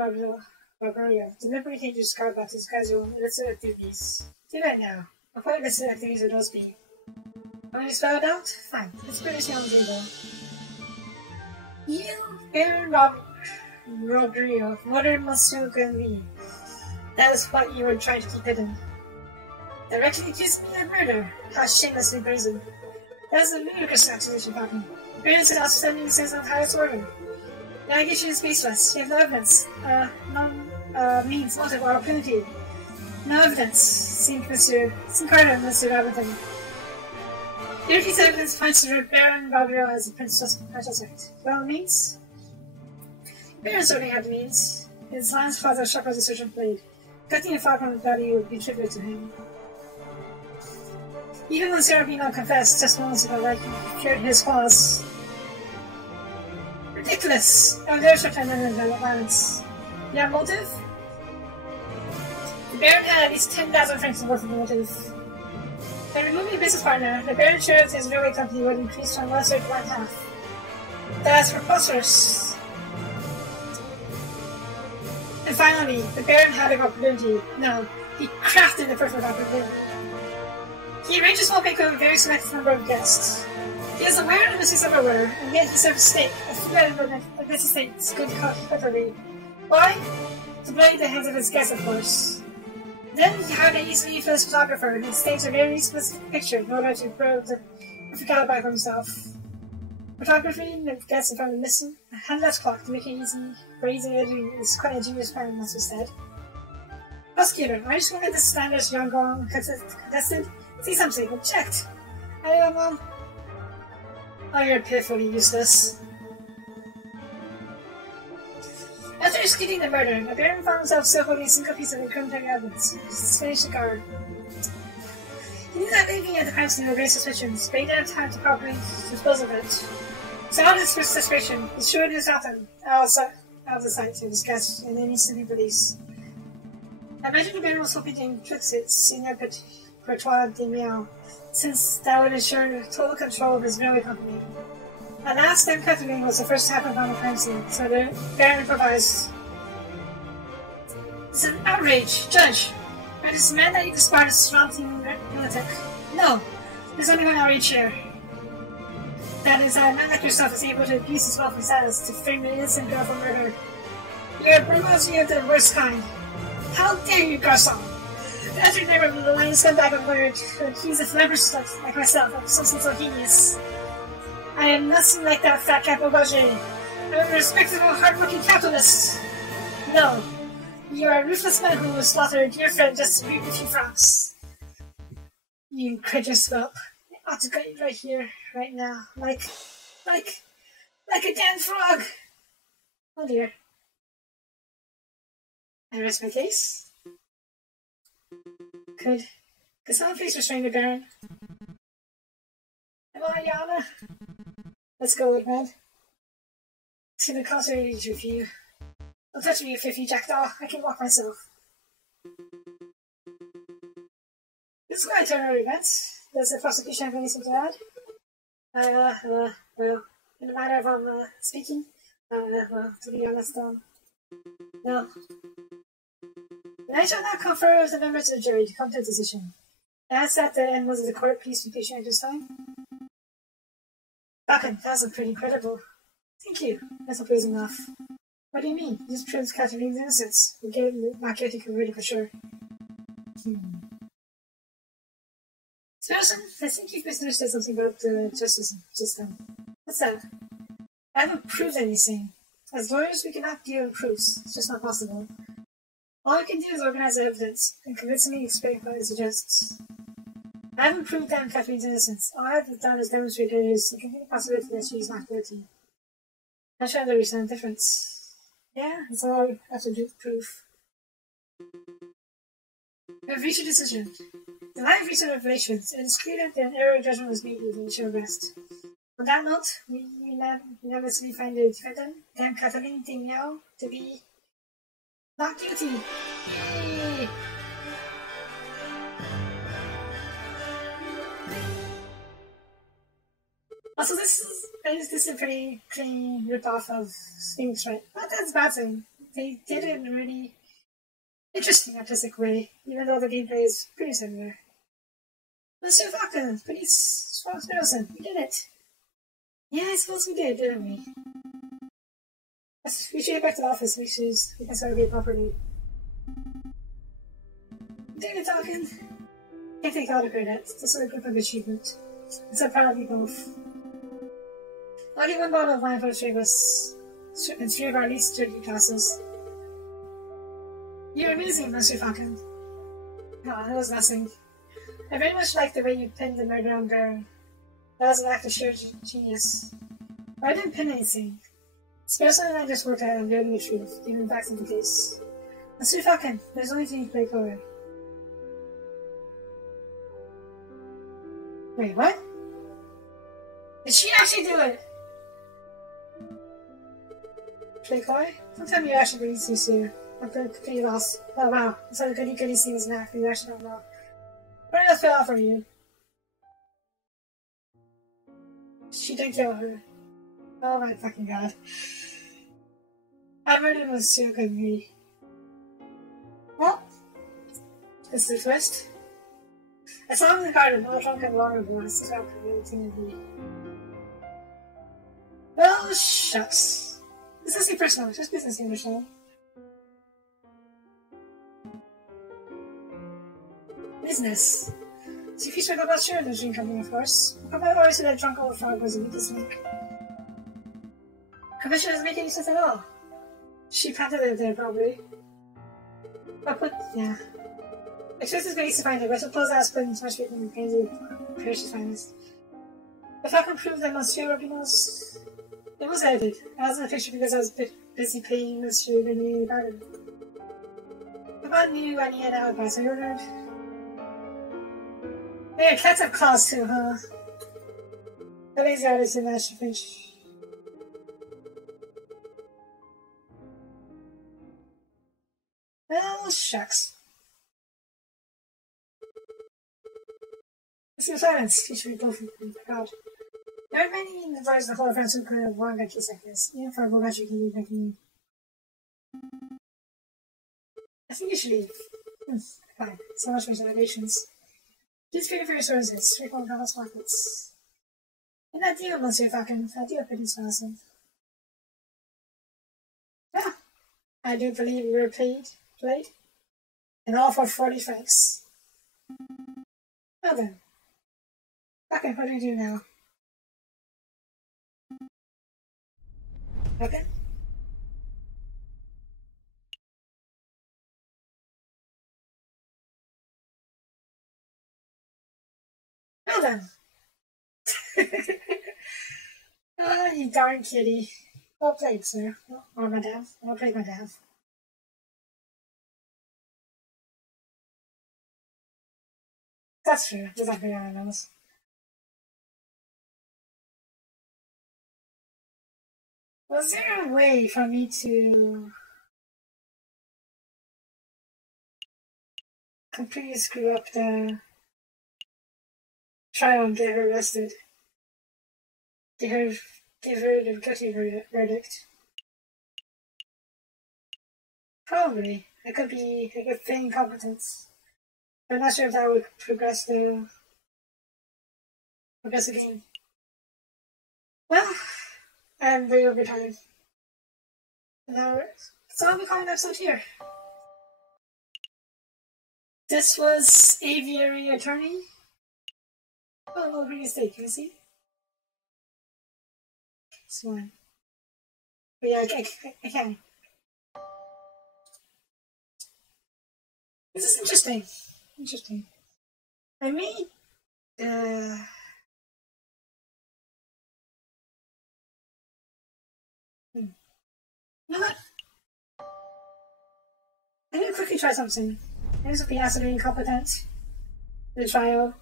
Rogerio, deliberately changed your cigar back to disguise your own illicit activities. Do that now. What illicit activities would those be? Want me to spell it out? Fine. Let's put this on the table. You, Baron Rogerio, murdered Monsieur Grenville. That is what you were trying to keep hidden. Directly accused me of murder. How shamelessly brazen. That is a ludicrous accusation, Falcon. Appearance is outstanding sense of highest order. The allegation is baseless. You have no evidence. Means, motive, or opportunity. No evidence. Think Carter, Mr. Robinson. Your piece of evidence points to Baron Rogerio as a suspect. Well, means? Baron certainly had the means. His lance claws are sharp as a surgeon blade. Cutting a Falcon with body would be trivial to him. Even when Serafino confessed just moments ago that he cured his claws. Ridiculous! How dare such an violence? Your motive? The Baron had at least 10,000 francs worth of motive. By removing a business partner, the Baron shares his railway company would increase from 1/3 to 1/2. That's preposterous. And finally, the Baron had an opportunity. No, he crafted the perfect opportunity. He arranged a small banquet with a very selected number of guests. He is aware of the mistakes everywhere, and yet he served a steak, a food of this estate's good cutlery. Why? To blade the hands of his guests, of course. Then he hired an easily useless photographer and staged a very specific picture in order to prove the perfect alibi for himself. Photography the guests in front of a handless clock to make it easy for easy editing is quite a genius plan, must be said. Prosecutor, are you sure that this standards young girl contested? See something, object. I don't know. Oh, you're pitifully useless. After executing the murder, the Baron found himself still holding a single piece of incriminating evidence, his Spanish cigar. He knew that leaving at the crime scene would raise suspicions, but he didn't have time to properly dispose of it. So out of his frustration, he threw it in his fountain, out of the sight of his guests, and then instantly released. I imagine the Baron was hoping to inflict it, Senior Courtois de Miel, since that would ensure total control of his railway company. At last, them cutting was the first to happen on the crime scene, so the Baron improvised. It's an outrage, Judge! It is man that you despise as flaunting lunatic. No, there's only one outrage here. That is, a man like yourself is able to abuse his wealth and status to frame an innocent girl for murder. You're a brutality of the worst kind. How dare you, Garçon! After you never the lying scumbag of murder to accuse a clever slut like myself of something so heinous. I am nothing like that fat cat Roger. I'm a respectable, hard-working capitalist. No, you are a ruthless man who will slaughter a dear friend just to reap a few francs. You incredulous whelp. I ought to cut you right here, right now, like a damn frog. Oh dear. I rest my case. Could someone please restrain the Baron? Come on, Yana. Let's go, old man. To the conservator's review. Don't touch me, you filthy jackdaw. I can walk myself. This is quite a turn of events. Does the prosecution have anything to add? Well, in the matter of speaking, well, to be honest, no. I shall now confer with the members of the jury to come to a decision. As at the end was the court, please be patient at this time. Falcon, that was pretty incredible. Thank you. That's not pleasing enough. What do you mean? This proves Catherine's innocence. We're not getting converted for sure. Spurson, I think you've misunderstood something about the justice system. What's that? I haven't proved anything. As lawyers, we cannot deal in proofs. It's just not possible. All I can do is organize evidence and convincingly explain what it suggests. I haven't proved that Kathleen's innocence. All I have done is demonstrate there is a complete possibility that she's not guilty. I'm sure there is some difference. Yeah, that's all I have to do proof. We have reached a decision. In light of recent revelations, it is clear that an error judgment was made with the initial arrest. On that note, we unanimously find the defendant, Dame Kathleen Danielle, to be not guilty. Yay! Also, this is a pretty clean rip-off of Sphinx, right? Not that's a bad thing. They did it in a really interesting artistic way, even though the gameplay is pretty similar. Mr. Falcon, Police spokesperson, we did it! Yeah, I suppose we did, didn't we? We should get back to the office, we can celebrate properly. Did it, Falcon? Can't take all the credit. This is a group of achievement. It's a proud of you both. Only one bottle of wine for three of us, and three of our least dirty classes. You're amazing, Mr. Falcon. Oh, that was nothing. I very much like the way you pinned the murder on Baron. That was an act of sheer genius. But I didn't pin anything. Spencer and I just worked out on learning the truth, giving back to the case. Mr. Falcon, there's only thing to play forward. Wait, what? Did she actually do it? Play coy? Don't tell me you actually bring these two. I'm completely lost. Oh wow, it's like a goody scene is an act, you actually don't know. What did I fill out for you? She didn't kill her. Oh my fucking god. I murdered Monsieur Aviary. Well, this is the twist. I saw him in the garden, all drunk and vulnerable, and I stood up and everything to be. Well, shucks. This isn't personal, it's just business here, Michelle. Business. So if you spoke about sharing the drink company, of course. How about always that drunk old frog was a weakest link? Commission doesn't make any sense at all. She planted it there, probably. But yeah. Expect this ways to find it, but I suppose that's putting too much faith in the crazy precious finest. If I can prove that Monsieur Robino's... It was edited. I was in the picture because I was busy paying Monsieur Robino in the garden. About knew I needed alibis, I ordered. Yeah, cats have claws too, huh? The lazy artist in Master Finch. Well, shucks. Let's go silence. Featuring both of them. God. There are many in the version of the whole France who could have won a case like this. Even for a Bogachi can be making. I think you should leave. Fine. So much for celebrations. Please pay for your services. Frequent Thomas markets. And that deal, Monsieur Falcon. That deal pretty awesome. Yeah. I do believe we were played. And all for 40 francs. Well then. Okay, what do we do now? Okay. Well then. Oh, you darn kitty. Well played, sir. Or madame. Well played, madame. That's true. Does that be on my nose? Was there a way for me to completely screw up the trial and get her arrested? Give her the guilty verdict? Probably. I could feign competence. I'm not sure if that would progress the game. Well, I'm way over time. Now, so I'll be calling the episode here. This was Aviary Attorney. Oh, no, bring a steak, can you see? This one. But yeah, I can. This is interesting. Interesting. I made you know what? I'm gonna quickly try something. Here's the acid incompetent. The trial.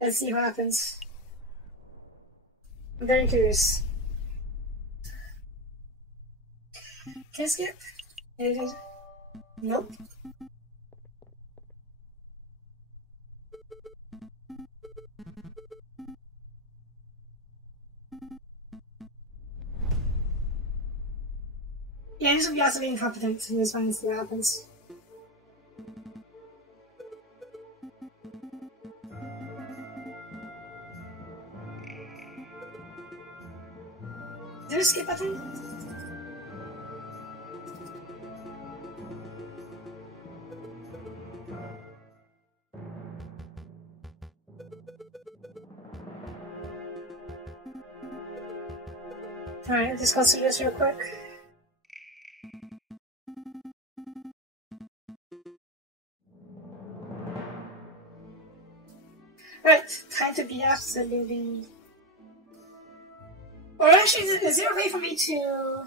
Let's see what happens. I'm very curious. Can I skip? Anything? Nope. Yeah, he's gonna be utterly incompetent in this one and see what happens. Is there a skip button? Alright, just go through this real quick. Right, time to be absolutely... Or actually, is there a way for me to...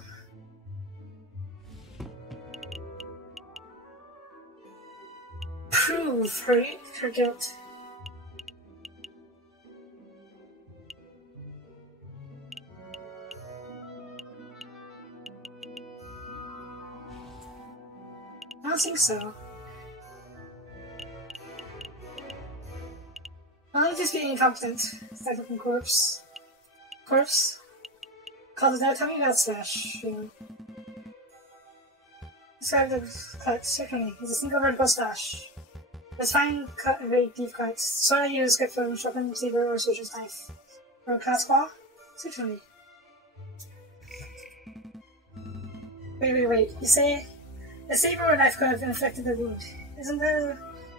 prove her guilt? I don't think so. I'll just be incompetent. Start looking corpse. Corpse? Call it out, tell me about Slash. Yeah. Describe the cut, certainly. It's a single vertical slash. Let's find cut a very deep cut. So I use script from sharpened receiver or surgeon's knife. Or a cat's claw? Certainly. Wait. You say a saber or knife could have infected the wound. Isn't the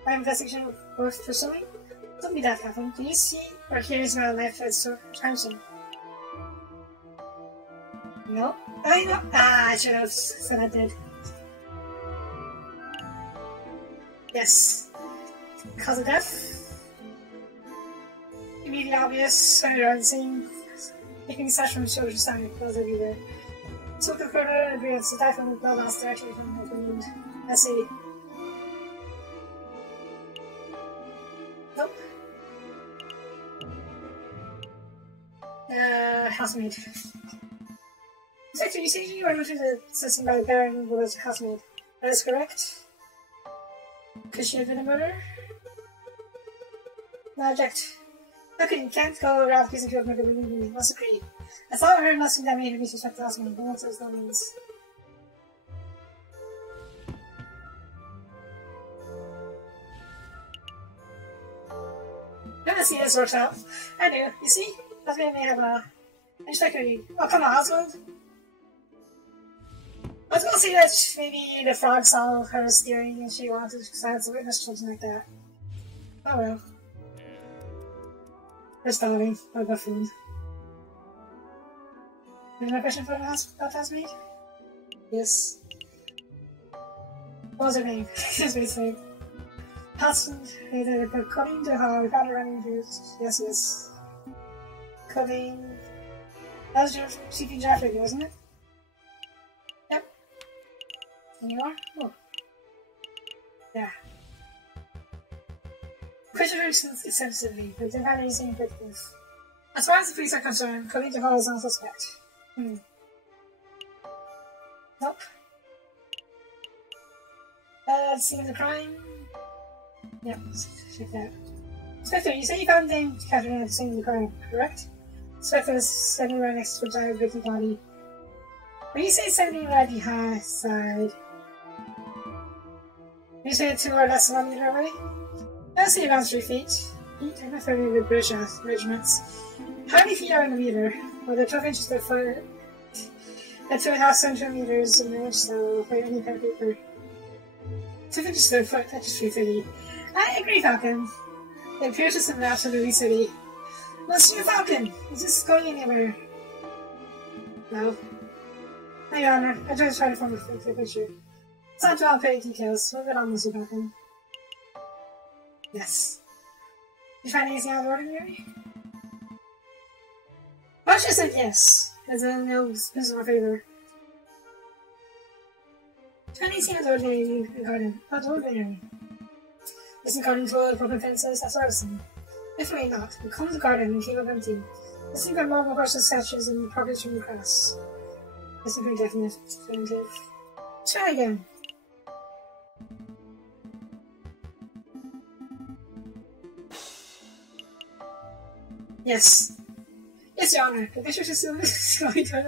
investigation worth pursuing? Don't be that happen. Do you see or hear smell a knife as so transient? No? I know. I should have said I did. Yes. Cause of death? Immediately obvious, around the same. Making such from children's stomach, blood everywhere. Took the corner and agreed to die from the blood loss directly from the wound. I see. Nope. Housemaid. Inspector, you say you are looking at assisting by the Baron who was a housemaid. That is correct? Could she have been a murderer? No object. Okay, you can't go around accusing people of murder when you must agree. I thought I heard nothing that made me suspect the housemaid, but what those no means. Let's see how this works out. I do. You see? That's maybe may have a... Inspector, oh, come on, household. I was gonna say that maybe the frog saw her steering and she wanted to silence a witness or something like that. Oh well. We're starving. I've got food. Any more question for the housemaid? Yes. What was her name? Just me saying. Husband, either cutting to her, got her running juice. Yes. Cutting. That was your CP draft radio, wasn't it? Yep. And you are? Oh. Yeah. Question very extensively, but didn't have anything effective. As far as the police are concerned, cutting to her is not suspect. Nope. Scene of the crime? Yep, check that. Inspector, you say you found Dame Catherine at the scene of the crime, correct? Inspector is standing right next to the giant victim body. When you say standing right behind side, you say 2 or less than 1 meter away? I'll say around 3 feet. I'm not familiar with British measurements. How many feet are in a meter? Well, they're 12 inches to a foot. And 2.5 centimeters in an inch, so for any kind of paper. 2 inches to a foot, that's just 330. I agree, Falcon. It appears to be absolutely city. Monsieur Falcon, is this going anywhere? No. No, Your Honor, I just tried to form a picture. It's not 12 pretty details. We'll get on this back in. Yes. Did you find anything out of the ordinary? I should have said yes, as in no, this is my favor. Did you find anything out of the ordinary in the garden? Out of the ordinary. Isn't the garden full of broken fences? That's what I was saying. Definitely not. We combed the garden and came up empty. Let's think about marble horses, statues, and properties from the grass. This is pretty definite. Definitive. Try again. Yes. Yes, Your Honor. The bishop is still going to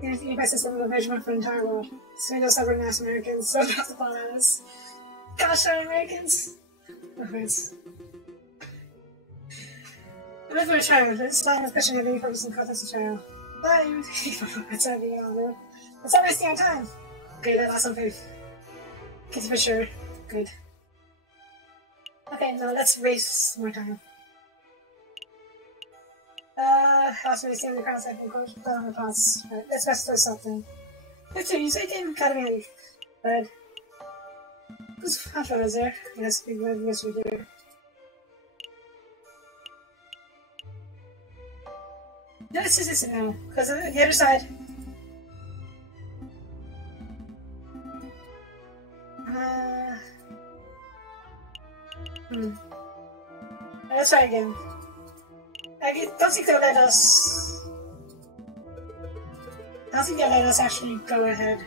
the unified system of measurement for the entire world. So we know several mass Americans, so not the bananas. Gosh darn Americans! No offense. I'm in for a trial. This line of question having purpose in context of trial. But it's not being on there. It's not wasting our time. Okay, that lost some faith. Get for sure. Good. Okay, now let's waste more time. Also we see the cross I can coach on the plots. Right, let's mess with something. Let's do you say Tim Academy. Red. Whose contract is there? Yes, we go yes we do. No, this is it now. Because the other side. Let's try again. I don't think they'll let us. I don't think they'll let us actually go ahead.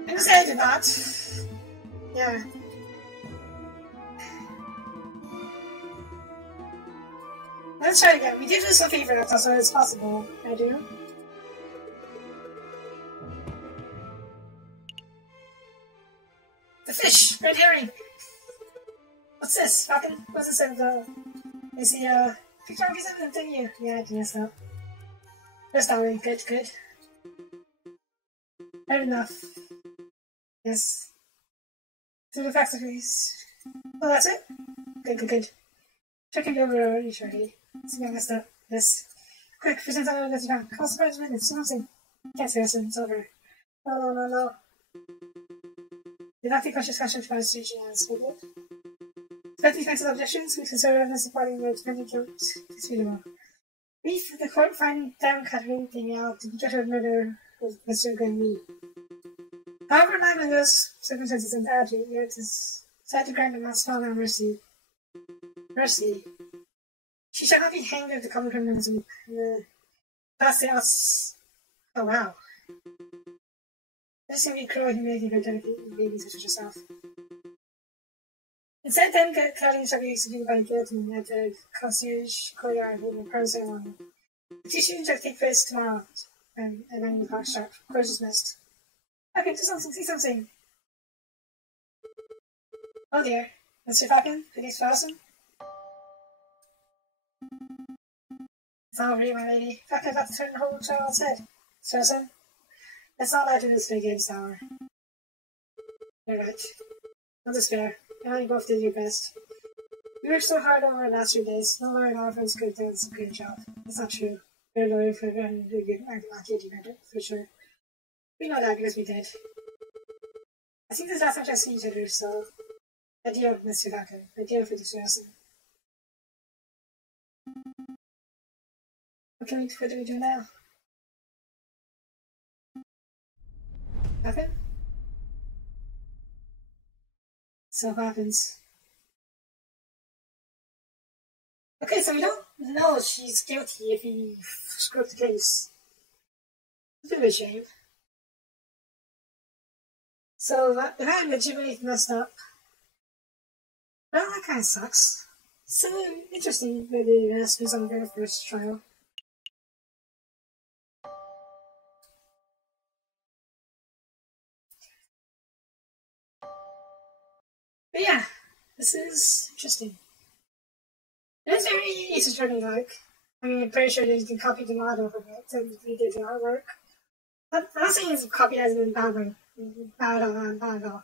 I'm gonna say I did not. Yeah. Let's try again. We did do some favor, that's also it's possible. I do. The fish! Red herring! What's this? Falcon? What's this? Is the picture of something thing you? Yeah, I can mess up. That's not really good, good. Fair enough. Yes. To the factories. Oh, that's it? Good, good, good. Checking over already, Charlie. Something I messed up. This. Quick, present on the down. Call surprise minutes. Something. Can't say it's over. No, no, no, no. Did not think conscious questions about the as we did. Despite these kinds of objections, we consider evidence supporting the defendant guilt disputable. Brief, the court find them cutting out the objective of murder was Mr. Gunny. However, in line with those circumstances and tragedy, it is decided to grant a not small amount of mercy. Mercy. She shall not be hanged if the common criminals in the past the outs. Oh wow. This seems to be cruel humiliating for delicate babies such as yourself. Instead, then, cutting shall be executed by guillotine at the concierge courtyard in the pro ceremony. The two shootings shall take place tomorrow, and at 9 o'clock sharp. Court dismissed. Okay, do something, say something. Oh dear. Mr. Falcon, Phoenix Blossom? It's all over you, my lady. Falcon about to turn the whole trial on its head. Son? Let's not lie to this big game sour. You're right. No despair. You only both did your best. You worked so hard over the last few days. No lawyer in our firms could have done a great job. That's not true. You're a lawyer for everyone who not guilty murder, for sure. We know that because we did. I think this last time I see each other, so adieu, Mr. Falcon. Adieu for this lesson. What do we do now? Falcon? So what happens? Okay, so we don't know she's guilty if he screwed up the case. It's a bit of a shame. So that legitimately messed up. Well, that kind of sucks. So interesting that they asked me on the very first trial. But yeah, this is interesting. It's very easy to turn like. I mean, I'm pretty sure they can copy the model from it and redid the artwork. I'm not saying his copy hasn't been bad at all.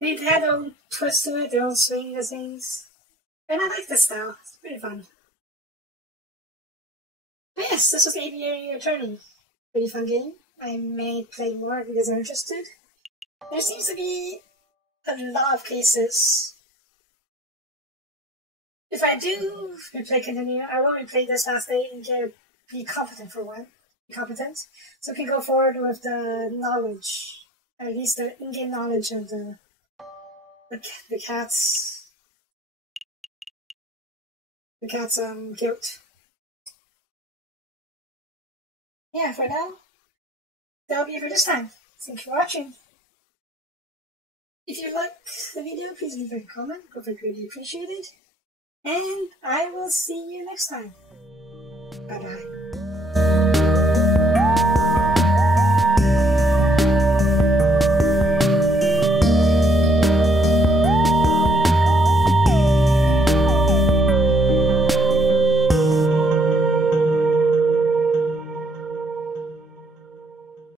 They had their own twist to it, their own swing to things. And I like this style. It's pretty fun. yes, this was the Aviary Attorney. Pretty fun game. I may play more if you guys are interested. There seems to be a lot of cases. If I do replay continue, I will replay this last day and be competent for one. Be competent. So we can go forward with the knowledge. At least the in-game knowledge of the cat's guilt. Yeah, for now, that'll be it for this time. Thanks for watching. If you like the video, please leave a comment. It would be greatly appreciated. And I will see you next time. Bye bye.